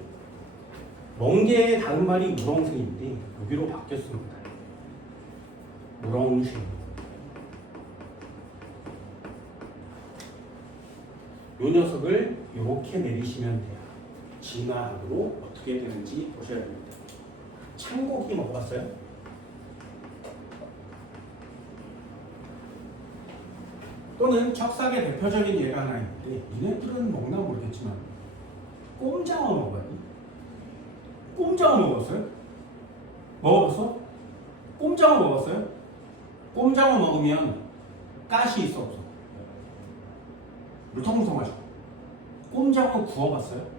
멍게의 다른 말이 우렁생인데 여기로 바뀌었습니다. 우렁생. 이 녀석을 이렇게 내리시면 돼요. 진화학으로 어떻게 되는지 보셔야 됩니다. 창고기 먹어봤어요? 또는 척삭의 대표적인 예가 하나 있는데 니네들은 먹나 모르겠지만 꼼장어 먹어봤니? 꼼장어 먹었어요? 먹어봤어? 꼼장어 먹었어요? 꼼장어 먹으면 가시 있어 없어? 물텅물텅하죠? 꼼장어 구워봤어요?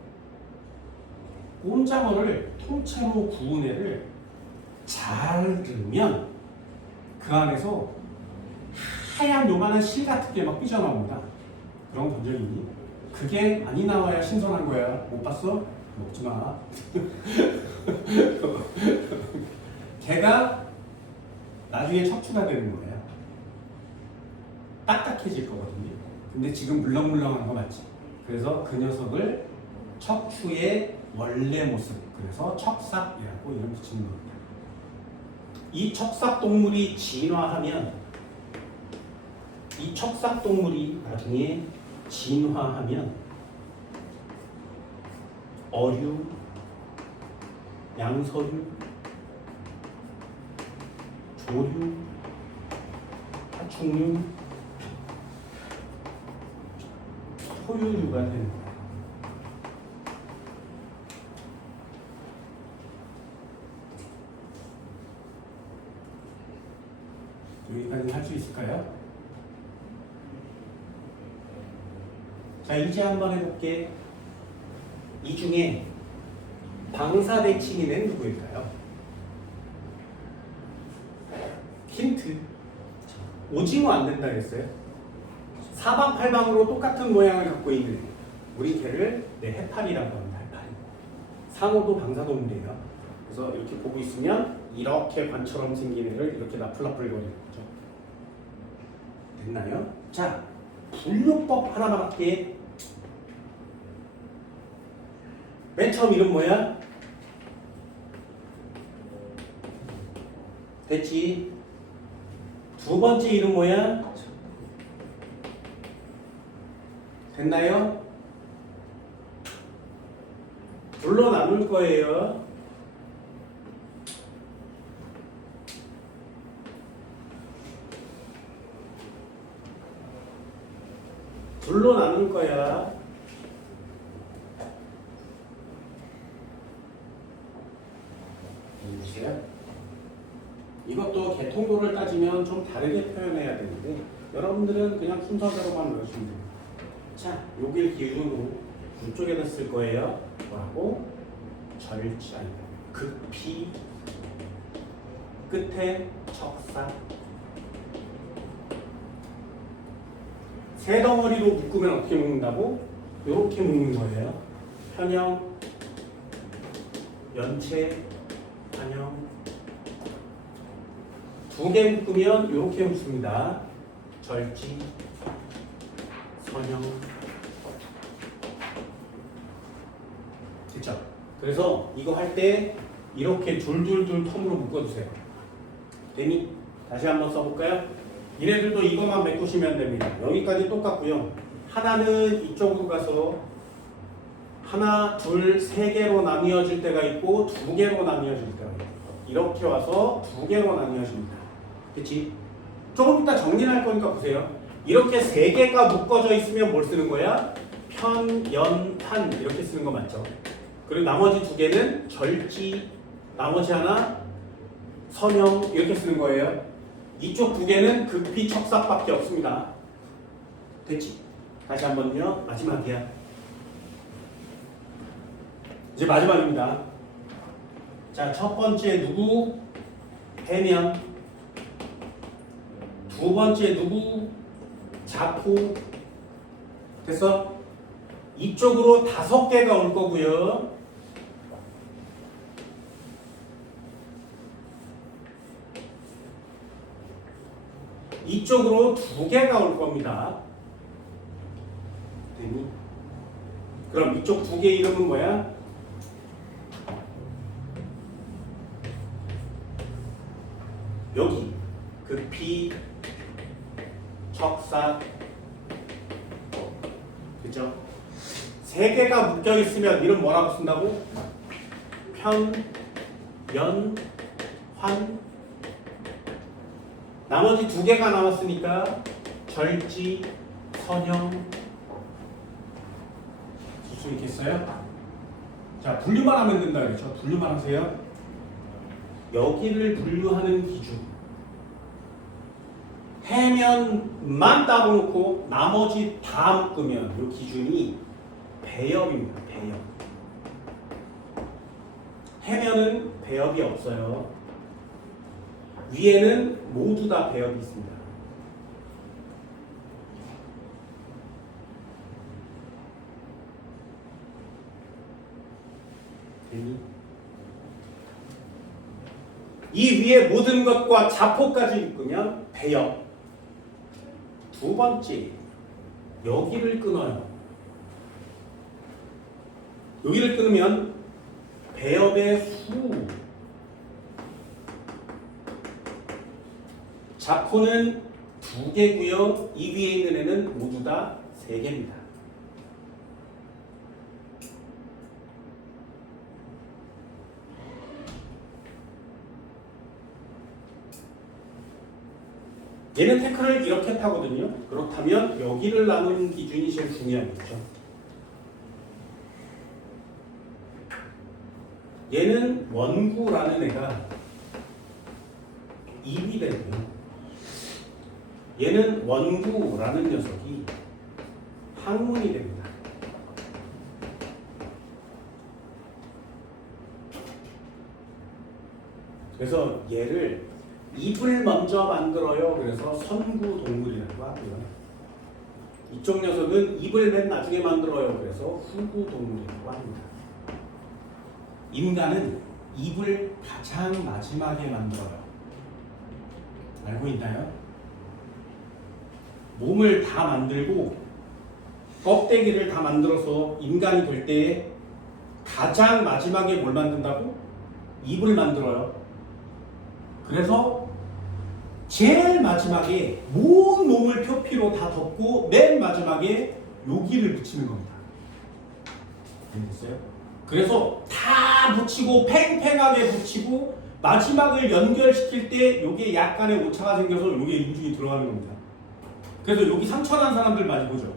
꼼장어를 통째로 구운 애를 자르면 그 안에서 하얀 요만한 실 같은 게 막 삐져나옵니다. 그런 거 본 적 있니? 그게 많이 나와야 신선한 거야. 못 봤어? 먹지 마. 걔가 나중에 척추가 되는 거예요. 딱딱해질 거거든요. 근데 지금 물렁물렁한 거 맞지? 그래서 그 녀석을 척추의 원래 모습. 그래서 척삭이라고 이름 붙이는 겁니다. 이 척삭 동물이 진화하면 이 척삭 동물이 나중에 진화하면 어류, 양서류, 조류, 파충류, 포유류가 되는 거예요. 여기까지 할 수 있을까요? 자, 이제 한번 해볼게. 이 중에 방사대칭이는 누구일까요? 힌트. 오징어 안 된다 그랬어요? 사방팔방으로 똑같은 모양을 갖고 있는 우리 걔를 해파리라고 합니다. 해파리. 상어도 방사동물이에요. 그래서 이렇게 보고 있으면 이렇게 관처럼 생긴 애를 이렇게 나풀나풀거리는 거죠. 됐나요? 자, 분류법 하나만 할게. 맨 처음 이름 뭐야? 됐지? 두 번째 이름 뭐야? 됐나요? 둘로 나눌 거예요. 둘로 나눌 거야. 이것도 개통도를 따지면 좀 다르게 표현해야 되는데 여러분들은 그냥 순서대로만 외우시면 됩니다. 자, 여길 기준으로 이쪽에다 쓸 거예요. 뭐라고? 절자, 극피, 끝에 척사. 세 덩어리로 묶으면 어떻게 묶는다고? 이렇게 묶는 거예요. 편형, 연체, 한형. 두 개 묶으면 이렇게 묶습니다. 절지, 선형. 됐죠? 그래서 이거 할 때 이렇게 둘둘둘 텀으로 묶어주세요. 되니? 다시 한번 써볼까요? 얘네들도 이것만 메꾸시면 됩니다. 여기까지 똑같고요. 하나는 이쪽으로 가서 하나, 둘, 세 개로 나뉘어질 때가 있고 두 개로 나뉘어질 때가 있고 이렇게 와서 두 개로 나뉘어집니다. 그치? 조금 이따 정리를 할 거니까 보세요. 이렇게 세 개가 묶어져 있으면 뭘 쓰는 거야? 편, 연, 환 이렇게 쓰는 거 맞죠? 그리고 나머지 두 개는 절지, 나머지 하나 선형 이렇게 쓰는 거예요. 이쪽 두 개는 극피, 척삭밖에 없습니다. 됐지? 다시 한번요. 마지막이야. 이제 마지막입니다. 자, 첫 번째 누구? 해면. 두 번째 누구? 자포. 됐어? 이쪽으로 5개가 올 거고요. 이쪽으로 2개가 올 겁니다. 되니? 그럼 이쪽 2개 이름은 뭐야? 여기 극피, 척삭. 그죠? 3개가 묶여 있으면 이름 뭐라고 쓴다고? 편, 연, 환. 나머지 2개가 남았으니까 절지, 선형. 쓸 수 있겠어요? 자, 분류만 하면 된다 그랬죠? 분류만 하세요. 여기를 분류하는 기준. 해면만 따로 놓고 나머지 다 묶으면 이 기준이 배엽입니다. 배엽. 해면은 배엽이 없어요. 위에는 모두 다 배엽이 있습니다. 이 위에 모든 것과 자포까지 묶으면 배엽. 두 번째, 여기를 끊어요. 여기를 끊으면 배엽의 수. 자코는 2개고요. 이 위에 있는 애는 모두 다 3개입니다. 얘는 태클을 이렇게 타거든요. 그렇다면 여기를 나누는 기준이 제일 중요하겠죠. 얘는 원구라는 애가 입이 되고요. 얘는 원구라는 녀석이 항문이 됩니다. 그래서 얘를 입을 먼저 만들어요. 그래서 선구 동물이라고 하고요. 이쪽 녀석은 입을 맨 나중에 만들어요. 그래서 후구 동물이라고 합니다. 인간은 입을 가장 마지막에 만들어요. 알고 있나요? 몸을 다 만들고 껍데기를 다 만들어서 인간이 될 때에 가장 마지막에 뭘 만든다고? 입을 만들어요. 그래서 제일 마지막에 온 몸을 표피로 다 덮고 맨 마지막에 여기를 붙이는 겁니다. 됐어요? 그래서 다 붙이고 팽팽하게 붙이고 마지막을 연결시킬 때 여기에 약간의 오차가 생겨서 여기에 인중이 들어가는 겁니다. 그래서 여기 상처 난 사람들 많이 보죠.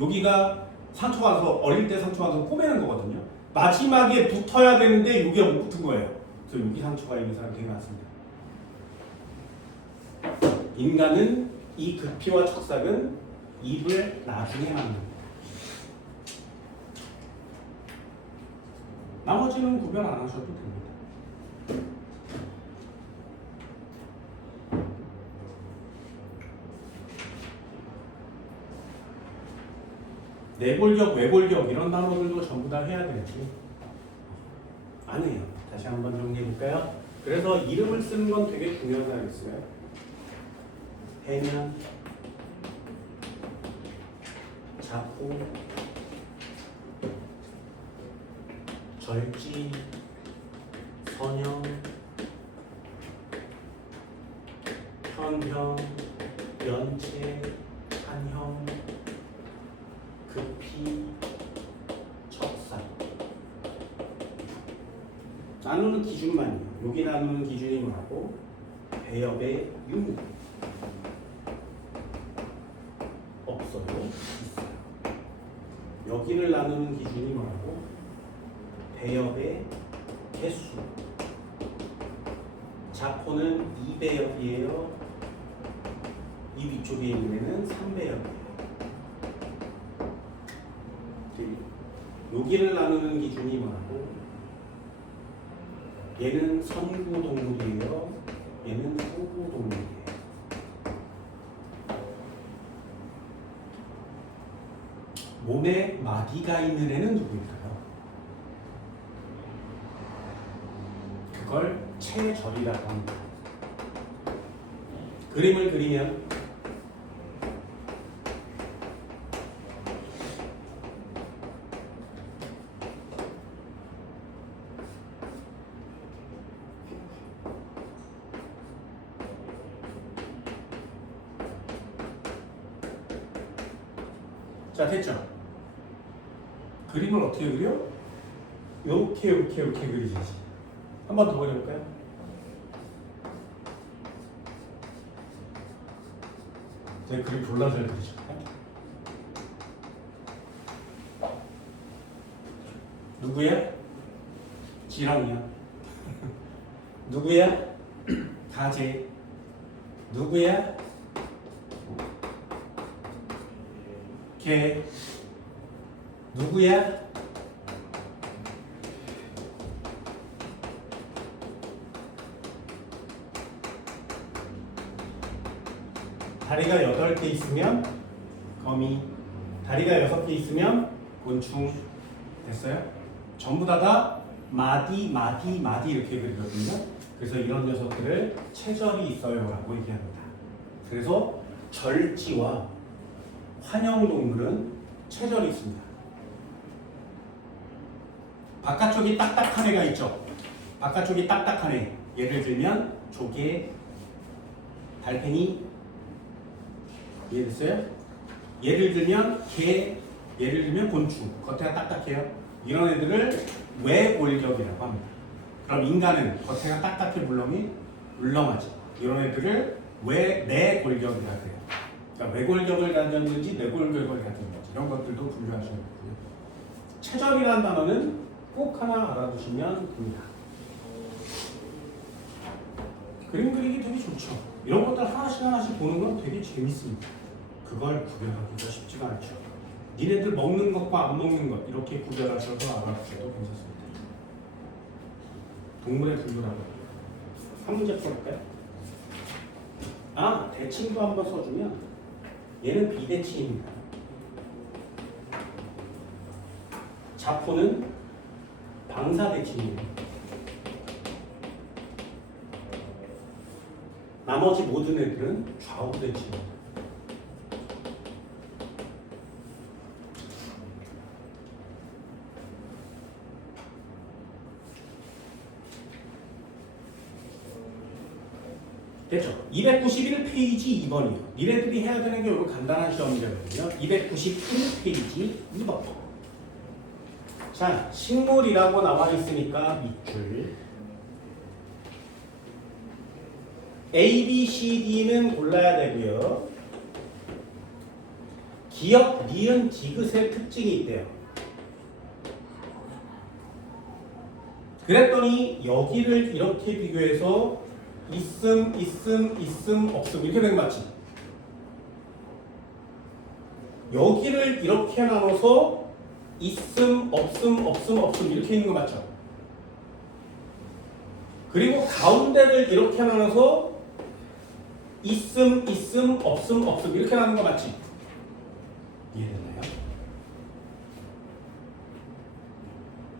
여기가 상처가 나서 어릴 때 상처가 나서 꼬매는 거거든요. 마지막에 붙어야 되는데 여기가 못 붙은 거예요. 그래서 여기 상처가 있는 사람이 되게 많습니다. 인간은 이 극피와 척삭은 입을 나중에 만듭니다. 나머지는 구별 안 하셔도 됩니다. 내골격, 외골격 이런 단어들도 전부 다 해야 되지. 안 해요. 다시 한번 정리해 볼까요? 그래서 이름을 쓰는 건 되게 중요하다겠어요. 해면, 자포, 절지, 선형, 현형, 연체, 한형, 급히, 척사. 나누는 기준만요. 여기 나누는 기준이 뭐라고? 배엽의 유무. 없어요. 있어요. 여기를 나누는 기준이 뭐라고? 배엽의 개수. 자포는 2배엽이에요. 이 위쪽에 있는 애는 3배엽이에요. 여기를 나누는 기준이 뭐라고? 얘는 선구 동물이에요. 얘는 후구 동물이에요. 몸에 마디가 있는 애는 누구일까요? 그걸 체절이라고 합니다. 그림을 그리면 자, 됐죠? 그림을 어떻게 그려? 이렇게 그리지. 한 번 더 그려볼까요? 제가 그림 졸라 잘 그리죠. 누구야? 지랑이야. 누구야? 가재. 누구야? 개. 누구야? 다리가 8개 있으면 거미, 다리가 6개 있으면 곤충. 됐어요? 전부 다가 마디 이렇게 그리거든요. 그래서 이런 녀석들을 체절이 있어요 라고 얘기합니다. 그래서 절지와 환영동물은 체절이 있습니다. 바깥쪽이 딱딱한 애가 있죠. 바깥쪽이 딱딱한 애. 예를 들면 조개, 달팽이. 이해됐어요? 예를 들면 개, 예를 들면 곤충. 겉에가 딱딱해요. 이런 애들을 외골격이라고 합니다. 그럼 인간은 겉에가 딱딱해 물렁하지. 이런 애들을 내골격이라고 해요. 그러니까 외골격을 가졌는지 내골격을 가졌는지 이런 것들도 분류하셔야 되고요. 체절이라는 단어는 꼭 하나 알아두시면 됩니다. 그림 그리기 되게 좋죠. 이런 것들 하나씩 보는 건 되게 재밌습니다. 그걸 구별하기가 쉽지가 않죠. 니네들 먹는 것과 안 먹는 것 이렇게 구별하셔서 알아두셔도 괜찮습니다. 동물의 분류라고 한 문제 풀어볼까요? 대칭도 한번 써주면 얘는 비대칭입니다. 자포는 방사대칭이에요. 나머지 모든 애들은 좌우대칭입니다. 됐죠? 291페이지 2번이요. 니네들이 해야 되는 게 이거 간단한 시험이거든요. 291페이지 2번. 자, 식물이라고 나와 있으니까 밑줄. A, B, C, D는 골라야 되고요. 기역, 니은, 디귿의 특징이 있대요. 그랬더니 여기를 이렇게 비교해서 있음, 없음 이렇게 된 거 맞지? 여기를 이렇게 나눠서 있음, 없음 이렇게 있는 거 맞죠? 그리고 가운데를 이렇게 나눠서 있음, 없음 이렇게 나누는 거 맞지? 이해됐나요?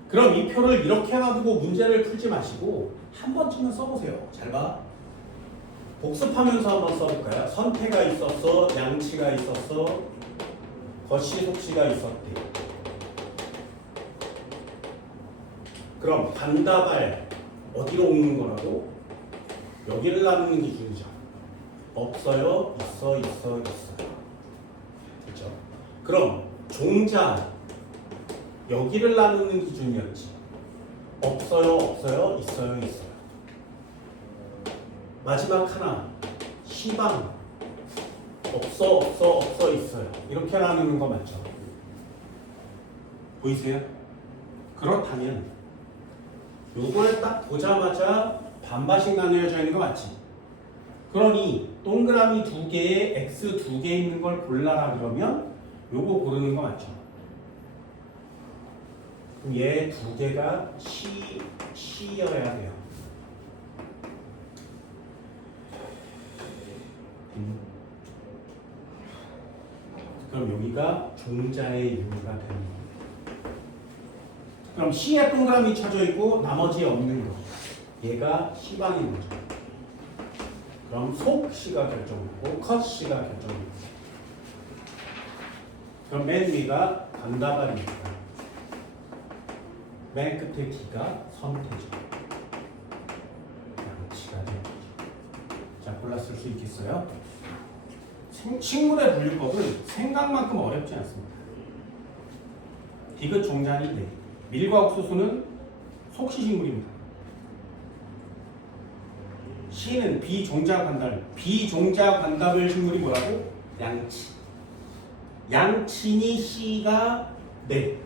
그럼 이 표를 이렇게 놔두고 문제를 풀지 마시고 한 번쯤은 써보세요. 잘 봐. 복습하면서 한번 써볼까요? 선태가 있었어, 양치가 있었어, 겉시, 속시가 있었대. 그럼 반다발 어디로 옮는 거라고? 여기를 나누는 기준이죠. 없어요, 있어요. 그렇죠? 그럼 종자 여기를 나누는 기준이었지. 없어요, 있어요. 마지막 하나 시방 없어, 있어요. 이렇게 나누는 거 맞죠? 보이세요? 그렇다면 요걸 딱 보자마자 반반씩 나누어져 있는 거 맞지? 그러니 동그라미 2개에 X 2개 있는 걸 골라라 그러면 요거 고르는 거 맞죠? 그럼 얘 2개가 C여야 돼요. 그럼 여기가 종자의 유무가 되는 겁니다. 그럼 C에 동그라미 쳐져 있고 나머지 없는 거. 얘가 C방인 거죠. 그럼 속 C가 결정되고 컷 C가 결정됩니다. 그럼 맨 위가 반다발입니다. 맨 끝에 D가 선태죠. 양치가 되는 거죠. 자, 골랐을 수 있겠어요? 식물의 분류법은 생각만큼 어렵지 않습니다. 디귿 종자인데 밀과 옥수수는 속시식물입니다. C는 비종자 관답을 식물이 뭐라고? 양치. 양치니 C가 네.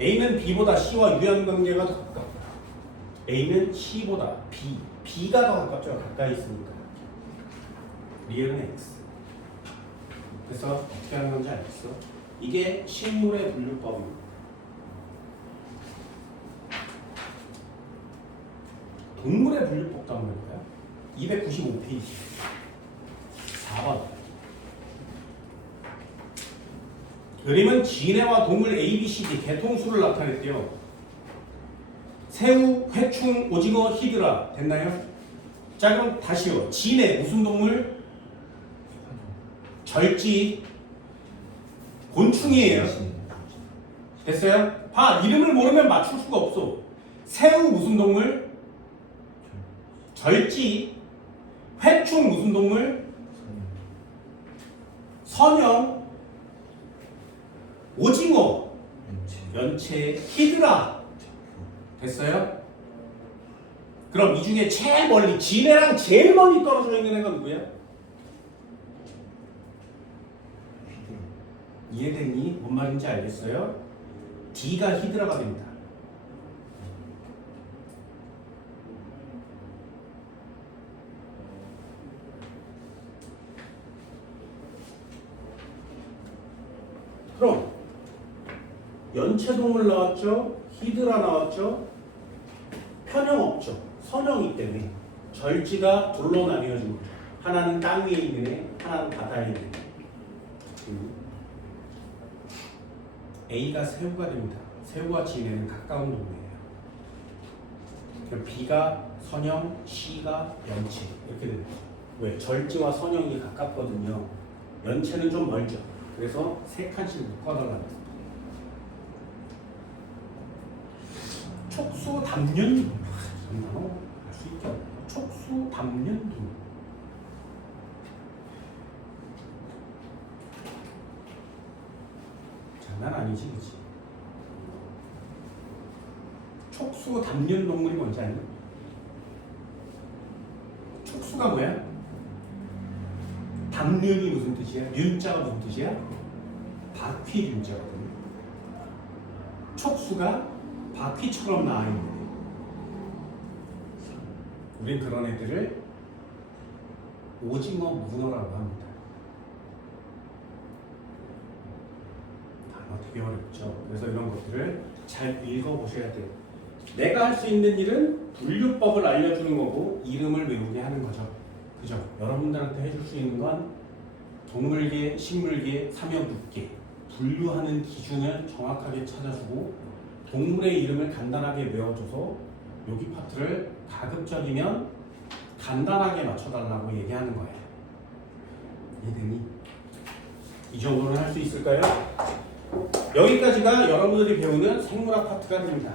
A는 B보다 C와 유연관계가 더 가깝다. A는 C보다 B가 더 가깝죠. 가까이 있으니까. 리을은 X. 그래서 어떻게 하는 건지 알겠어? 이게 식물의 분류법입니다. 동물의 분류법도 한번 해볼까요? 295페이지 4번. 그림은 진해와 동물 A, B, C, D 개통수를 나타냈대요. 새우, 회충, 오징어, 히드라 됐나요? 자, 그럼 다시요. 진해 무슨 동물? 절지 곤충이에요. 됐어요? 봐, 이름을 모르면 맞출 수가 없어. 새우 무슨 동물? 절지. 회충 무슨 동물? 선형. 오징어. 연체. 히드라. 됐어요? 그럼 이 중에 제일 멀리, 지네랑 제일 멀리 떨어져 있는 애가 누구야? 이해되니? 뭔 말인지 알겠어요? D가 히드라가 됩니다. 그럼 연체동물 나왔죠? 히드라 나왔죠? 편형 없죠? 선형이기 때문에 절지가 둘로 나뉘어집니다. 하나는 땅 위에 있는 애, 하나는 바다에 있는 애. A가 새우가 됩니다. 새우와 진해는 가까운 동네예요. 그럼 B가 선형, C가 연체 이렇게 됩니다. 왜? 절지와 선형이 가깝거든요. 연체는 좀 멀죠. 그래서 세 칸씩 묶어달라고. 촉수 담륜 알수 있죠. 촉수 담륜 장난 아니지, 그치? 촉수 담륜 동물이 뭔지 아니? 촉수가 뭐야? 담륜이 무슨 뜻이야? 윤자가 무슨 뜻이야? 바퀴 윤자거든요. 촉수가 바퀴처럼 나와 있는 애. 우린 그런 애들을 오징어 문어라고 합니다. 단어 되게 어렵죠. 그래서 이런 것들을 잘 읽어보셔야 돼요. 내가 할 수 있는 일은 분류법을 알려주는 거고 이름을 외우게 하는 거죠. 그죠? 여러분들한테 해줄 수 있는 건 동물계, 식물계, 사면국계 분류하는 기준을 정확하게 찾아주고 동물의 이름을 간단하게 외워줘서 여기 파트를 가급적이면 간단하게 맞춰달라고 얘기하는 거예요. 이해되니? 이 정도는 할 수 있을까요? 여기까지가 여러분들이 배우는 생물학 파트가 됩니다.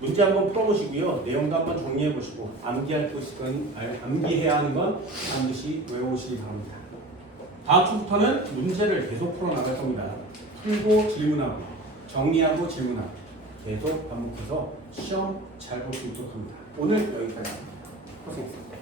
문제 한번 풀어보시고요. 내용도 한번 정리해보시고 암기해야 하는 건 반드시 외워오시기 바랍니다. 다음 주부터는 문제를 계속 풀어나갈 겁니다. 풀고 질문하고 정리하고 질문하고 계속 반복해서 시험 잘 볼 수 있도록 합니다. 오늘 여기까지. 고생했습니다.